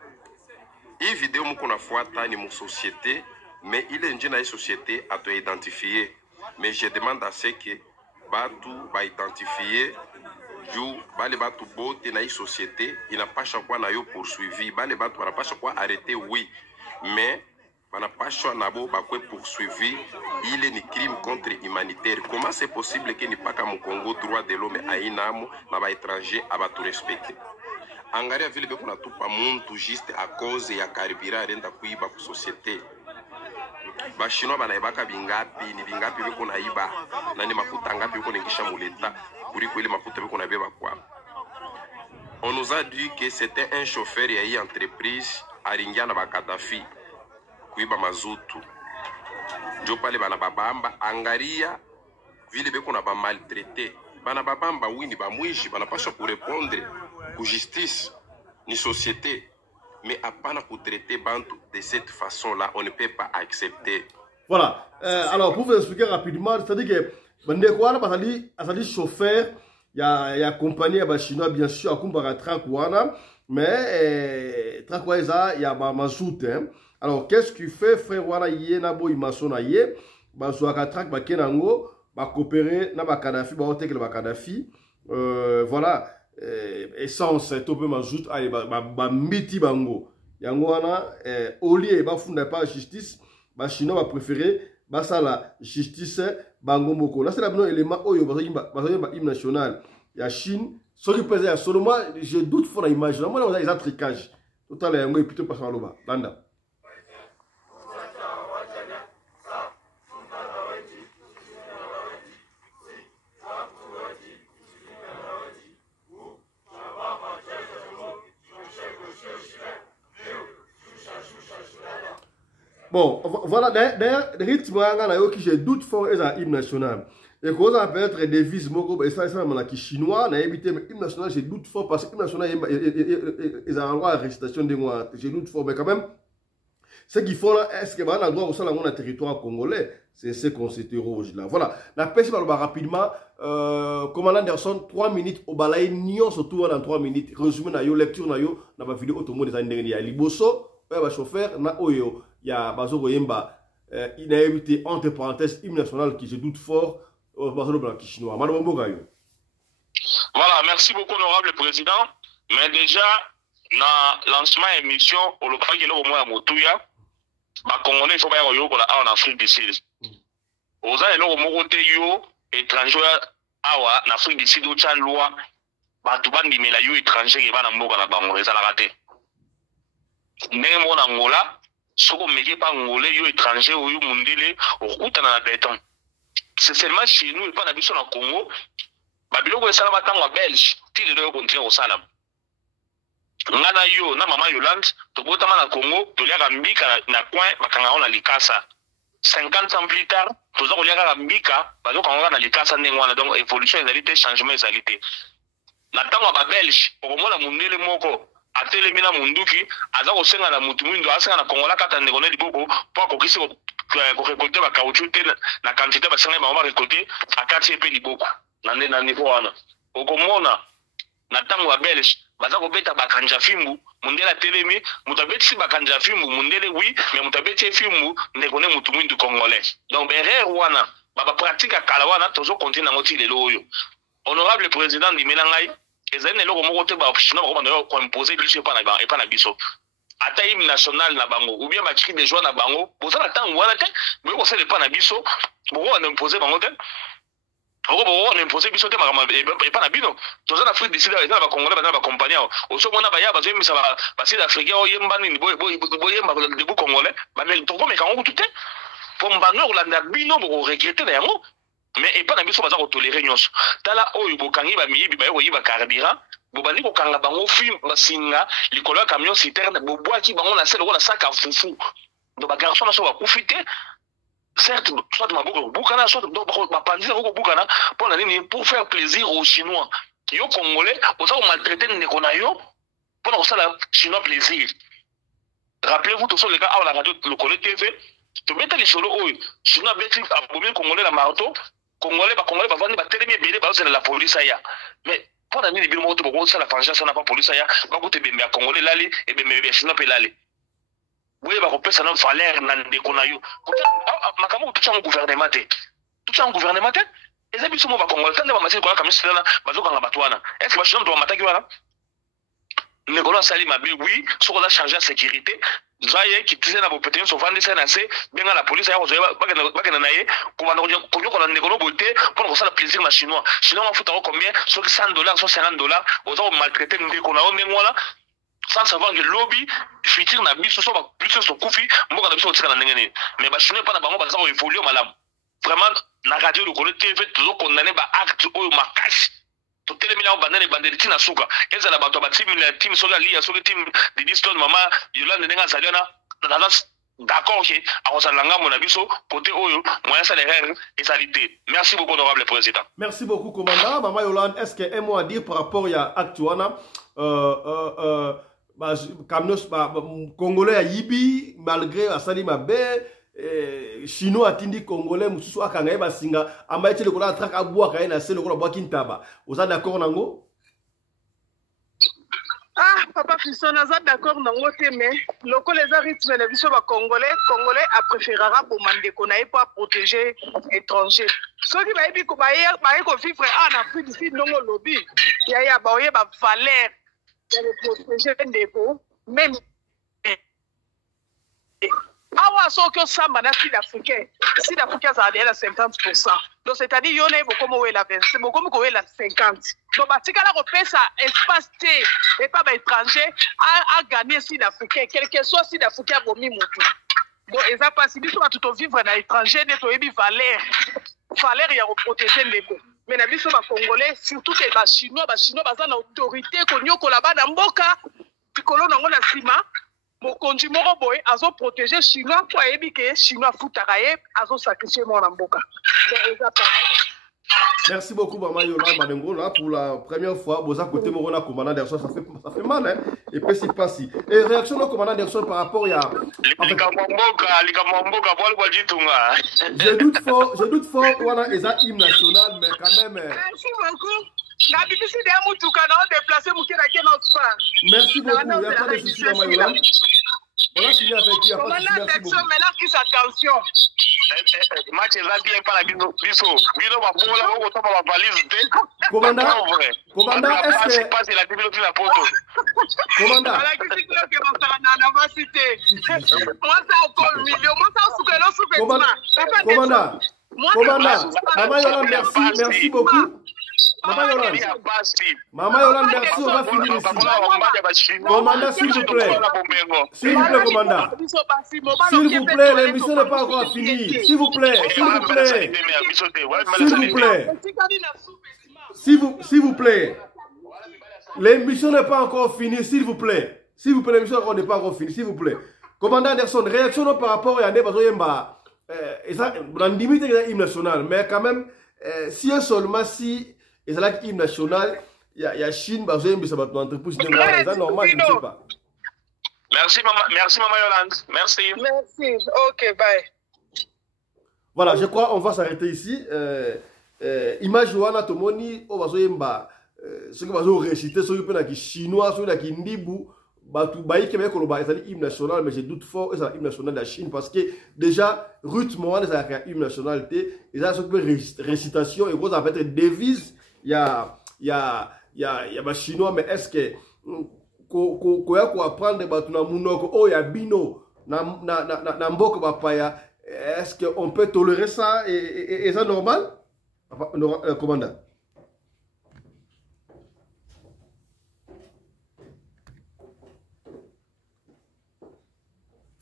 Une vidéo qu'on a fait dans une société, mais il est une société à te identifier. Mais je demande à ce que Batu va identifier. Jou, bale batu bote na société, il n'a pas chaque fois na yo poursuivi. Bale batu n'a pas chaque fois arrêté, oui. Mais, n'a pas chaque fois poursuivi. Il est un crime contre humanitaire. Comment c'est possible qu'il n'y ait pas qu'à mon Congo droit de l'homme à Inamo, na étranger à tout respecter? Angari a vu qu'on a tout pas monde tout juste à cause et à caribira renda kuiba pour société. Ba chinois bana ibaka bingapi ni bingapi biko na iba na ni makuta ngapi biko nengisha muleta kuri kweli makuta biko na beba kwa. On nous a dit que c'était un chauffeur ya hii entreprise aringiana ba Kadhafi kuiba mazutu. Jo pale bana babamba angaria vile biko na ba maltraité. Bana babamba wini ba mwishi bana pasha pour répondre ku justice ni société. Mais à pas traiter Bantu de cette façon-là, on ne peut pas accepter. Voilà. Alors, pour vous expliquer rapidement, c'est-à-dire que Bandekwana, basali chauffeur, il y a compagnie à chinois, bien sûr, à Kumbara Trakwana, mais Trakwaza, il y a mazout. Alors, qu'est-ce qu'il fait, frère Wana Yé, Nabo, Imasona Yé, Bazouaka Trak, Bakenango, coopérer, Naba Kadhafi, Baotek, le Kadhafi, voilà. Essence tope mazout ay ba miti bango yango wana au lieu ba funda pas justice ba chinois ba préférer ba sala justice bango moko là c'est la bon élément oyo ba hymne national ya Chine ce qui pèse à seulement je doute fort image là moi ils ont tricage total yango et plutôt pas ça loba landa. Bon, voilà, d'ailleurs, le rythme qui je doute fort est un hymne national. Et quand on peut être des devises, et ça, c'est chinois, on a évité, mais hymne national, je doute fort parce que hymne national, ils ont un droit à la récitation de moi. Je doute fort, mais quand même, ce qu'il faut là, est-ce que on a droit au sein de territoire congolais? C'est ce qu'on s'interroge là. Voilà, la pêche rapidement. Commandant Anderson, 3 minutes au balai, nion surtout dans 3 minutes. Résumé na yo, lecture na yo, na ma vidéo automo des années dernières. Liboso, le chauffeur, na oyo. Il y a Bazo Goyemba, il a évité entre parenthèses hymne national qui je doute fort au Bazo Blanc chinois. Madame Bogayo. Voilà, merci beaucoup, honorable président. Mais déjà, dans lancement émission, au local qui est au moins à Motouya, les Congolais, il faut pas y en Afrique du Sud. Aux ans, il y a un étranger en Afrique du Sud, où il y a une loi, il y a un étranger qui va dans le monde, ils ont raté. N'est-ce pas en Angola? Ce qu'on ne pas angolais, les étrangers, les mondiaux, c'est seulement chez nous, et pas dans le Congo. Babylone est salam à Belge, il est au salam. Ngana yo, na maman Yolande, tu peux t'amener au Congo, tu l'as Mbika, na coin, bakanga on a l'ikasa. 50 ans plus tard, tu as l'as Mbika, parce qu'on a l'ikasa n'engwana, donc évolution égalité, changement égalité. La tango à Belge, pour moi la mondiale moko. Atelemina munduki aza kosenga na mutu mwindo asenga na kongola kata ndekone liboko po akokisi ko récolter ba caoutchouc na quantité ba senga ba récolter akati epe liboko na niveau wana okomona na tango ya Belge baza kobeta bakanja fimbu mundele atelemi mutu abetisi bakanja fimbu mundele oui mais mutu abeti fimbu ndeko ne mutu mwindu congolais donc berere wana bapratique ya kala wana tozokontinue nango ti lelo oyo honorable président ndimela ngai ezali na eloko moko te bachinois bakobanda koimpose biso epa na biso ata hymne national na bango ou bien bacri de joie na bango bozala ntango wana te boye kosala epa na biso bokobanda impose bango te on impose biso te makambo epa na bino toza na afrique du sud eza na bacongolais baza na bacompagnie awo osomona baya bazoyembisa basud africain oyemba nini boyemba debu congolais tokomeka yango kutu te po mbano kolanda bino bokoregrete na yango mais epa na biso baza kotolere nyonso tala oyo bokangi bamiyibi baye koyiba carburant bobandi kokanga bango film basinga likolo ya camion citerne bobwaki bango na se lokola saka fufu do bagarçon na so bakufi te certes soit maboko bukana soit bapanzi yango bukana pour la nini pour faire plaisir aux chinois yo congolais oza ko maltraiter ndeko na yo pour na sala chinois plaisir rappelez-vous tous les gars à la radio Lokole TV to beta li solo oyo chinois beti abomi congolais la marteau congolais bavandi batelemi ebele bazosala la police aya mais pour la nini bino moto boko sala vengeance na pa police aya bakote bembe ya congolais lali et bembe ya chinois pe lali oui bakopesa na valeur na ndeko na yo makambo tutanga gouvernement te tutanga gouvernement te eza biso mo bakongolais tande bamasili kola kamisana bazokanga bato wana est-ce que bachinois to bamataki wana ndeko na sali mabe oui soko la charger la sécurité zaye ki tise na bopete so vandi sana se benga la police ya kozoya bakena na ye komanda konyo kona ndeko no bote pour ko sala plaisir na chinois ma futa ko combien so $100 $150 ozo maltraiter ndeko na onde ngwala sans savoir que lobby futur na biso so ba plus so kufi mboka na biso tika na ndenge ni mais ba chinois pa na bango baza ko évoluer malam vraiment na radio Lokole TV toujours condamner ba acte oyo makasi to telemina bandane bandeliti na suka ezala bato ba team sola lia so team de Diston mama Yolande ndenga saliana na d'accord que akosalanga mona biso côté oyo moyen salaire et salité. Merci beaucoup honorable président. Merci beaucoup commandant. Mama Yolande, est-ce que un mot à dire par rapport à Actuana Congolais à Yibi malgré Asali Mabe chinois atindi congolais mususu akanga eba singa ambaye le kola track abwa kaina se le kola bwa kintaba oza d'accord nango? Ah papa Fiston aza d'accord nango te mais loko les rythme na biso ba congolais a préférera pour mandeko na pas protéger étranger soki ba yebi ko ba ko vivre en Afrique du Sud ndongo lobby ya ba oye ba valeur de protéger ndeko même awa soki osamba na sud-africain ça a déjà 50%. Donc c'est-à-dire yo na beaucoup mo la 20 beaucoup ko la 50. Donc batikala ko pesa espace T et pas ba étranger a gagner sud-africain quel que soit sud-africain bomi mutu. Donc eza pas si biso ba tout vivre na étranger ne to yebi valeur ya ko protéger ndeko. Mais na biso ba congolais surtout que ba chinois baza na autorité ko nyoko la ba na mboka pikolo nango na sima. Mokonzi moko boy azo protéger chinois kwa yebi ke chinois futaka ye azo sacrifier mon mboka. Merci beaucoup Mama Yolande Madengo là pour la première fois boza côté morona commandant d'Erson ça fait mal hein et puis c'est pas si et réaction au commandant d'Erson par rapport à je doute fort voilà eza hymne national mais quand même merci beaucoup. La BBC de Moutuka n'a déplacé Moukira Kenospa. Merci beaucoup. Il n'y a pas de souci, Mama Yolande. On a signé avec qui? Il n'y a pas de souci. Merci beaucoup. Maintenant, qui s'attention. Match est bien par la biso. Bino va pour la haute top la valise. Commandant, est-ce que passe la bibliothèque de la poto. Commandant. La critique que mon frère n'a pas cité. Moi ça encore million, moi ça sous que l'on sous Commandant. Mama Yolande, merci beaucoup. Mama Yolande, merci, on va finir ici. Commandant, s'il vous plaît. S'il vous plaît, commandant. S'il vous plaît, l'émission n'est pas encore finie. S'il vous plaît, s'il vous plaît. S'il vous plaît. S'il vous plaît. L'émission n'est pas encore finie, s'il vous plaît. S'il vous plaît, l'émission n'est pas encore finie, s'il vous plaît. Commandant Anderson, réaction par rapport à Yandé Bazoyemba. Dans le limite de l'hymne national, mais quand même, si seulement si il y a l'hymne national, il y a Chine, bah, j'ai ça va entreprise de moi, c'est normal, je ne sais pas. Merci Mama Yolande, merci. Merci, ok, bye. Voilà, je crois on va s'arrêter ici. Image Joana Tomoni, on va ce que vous réciter, ce que vous chinois, ce que vous ndibu, c'est l'hymne national, mais je doute fort que c'est l'hymne national de la Chine parce que déjà, Ruth Mohan, c'est l'hymne national, et ça, c'est récitation, et vous avez être devise, il y a chinois, mais est-ce que ko apprendre batuna munoko o ya bino na mboko bapaya, est-ce qu'on peut tolérer ça et ça normal, commandant?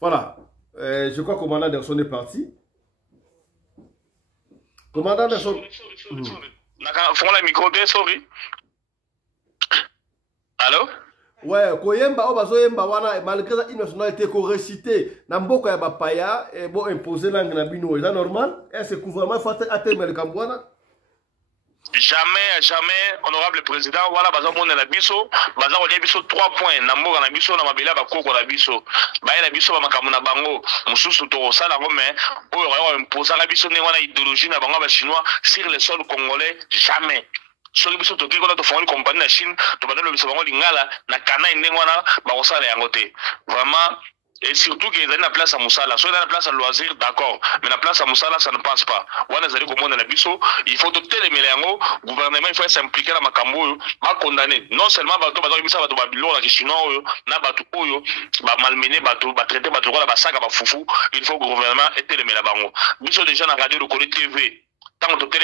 Voilà. Je crois que le commandant Anderson est parti. Commandant Anderson. Fons la micro, sorry. Allô? Ouais, koyemba obazoyemba wana malgré ça une nationalité ko récité na mboko ya bapaya et bon imposer langue na bino, est normal? Est-ce que gouvernement faut atteindre le Kambwana? Jamais, honorable président, voilà, baza mona la biso, baza ko biso 3 points, na mboka na biso na mabela ba koko na biso. Ba na biso ba makamu na bango, mususu to sala ngome, oyo ya imposer la biso ne wana idéologie na bango ba chinois sur le sol congolais, jamais. Soki biso to kiko to fondre compagnie na Chine, to bandelo biso bango lingala na kana inde wana ba ko sala yango te. Vraiment. Et surtout qu'il y a une place à Moussala. Soit dans la place à loisir, d'accord. Mais la place à Moussala, ça ne passe pas. Il faut tout le gouvernement, il faut s'impliquer dans ma cambo, pas condamner. Non seulement, il faut le gouvernement et le Mélabango. Il faut déjà dans la radio, le TV. Tant que tu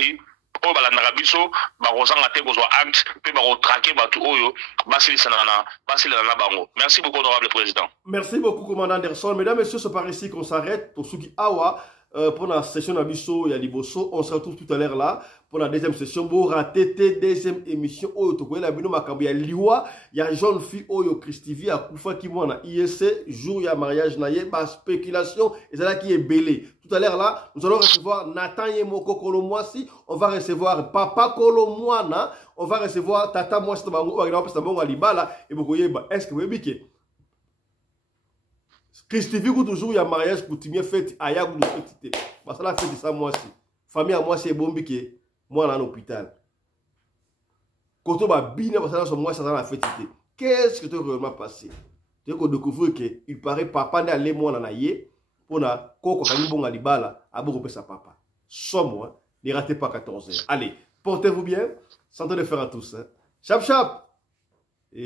es o balandaka biso bakozanga te kozwa acte mpe bakotrake bato oyo basilisana na bango. Merci beaucoup honorable président. Merci beaucoup commandant Anderson. Mesdames et messieurs, c'est par ici qu'on s'arrête pour Suki Awa pour la session d'Abisso et Aliboso. On se retrouve tout à l'heure là pour la deuxième session. Pour rater deuxième émission oyo tokoye la bino makambo ya liwa ya jeune fille oyo Christivi a kufa ki mwana ISC jour ya mariage na ye ba spéculation et c'est là qui est belé. Tout à l'heure là, nous allons recevoir Nathan Yemoko Kolomwasi, on va recevoir Papa Kolomwana, on va recevoir Tata Mwasi Tabango Tabango Alibala et Bokoyeba. Est-ce que vous voyez que Christivi ko toujours ya mariage coutumier fête aya ko fête. Parce que la fête ça moi aussi. Famille à moi c'est bombiké. Moi à l'hôpital. Quand on va bien parce que moi ça dans la fête. Qu'est-ce que tu as vraiment passé? Tu as découvert que il paraît papa n'a les moi na yé pour na koko kanibonga libala a beaucoup sa papa. Somme ne ratez pas 14 heures. Allez, portez-vous bien. Santé de faire à tous. Chap chap. Et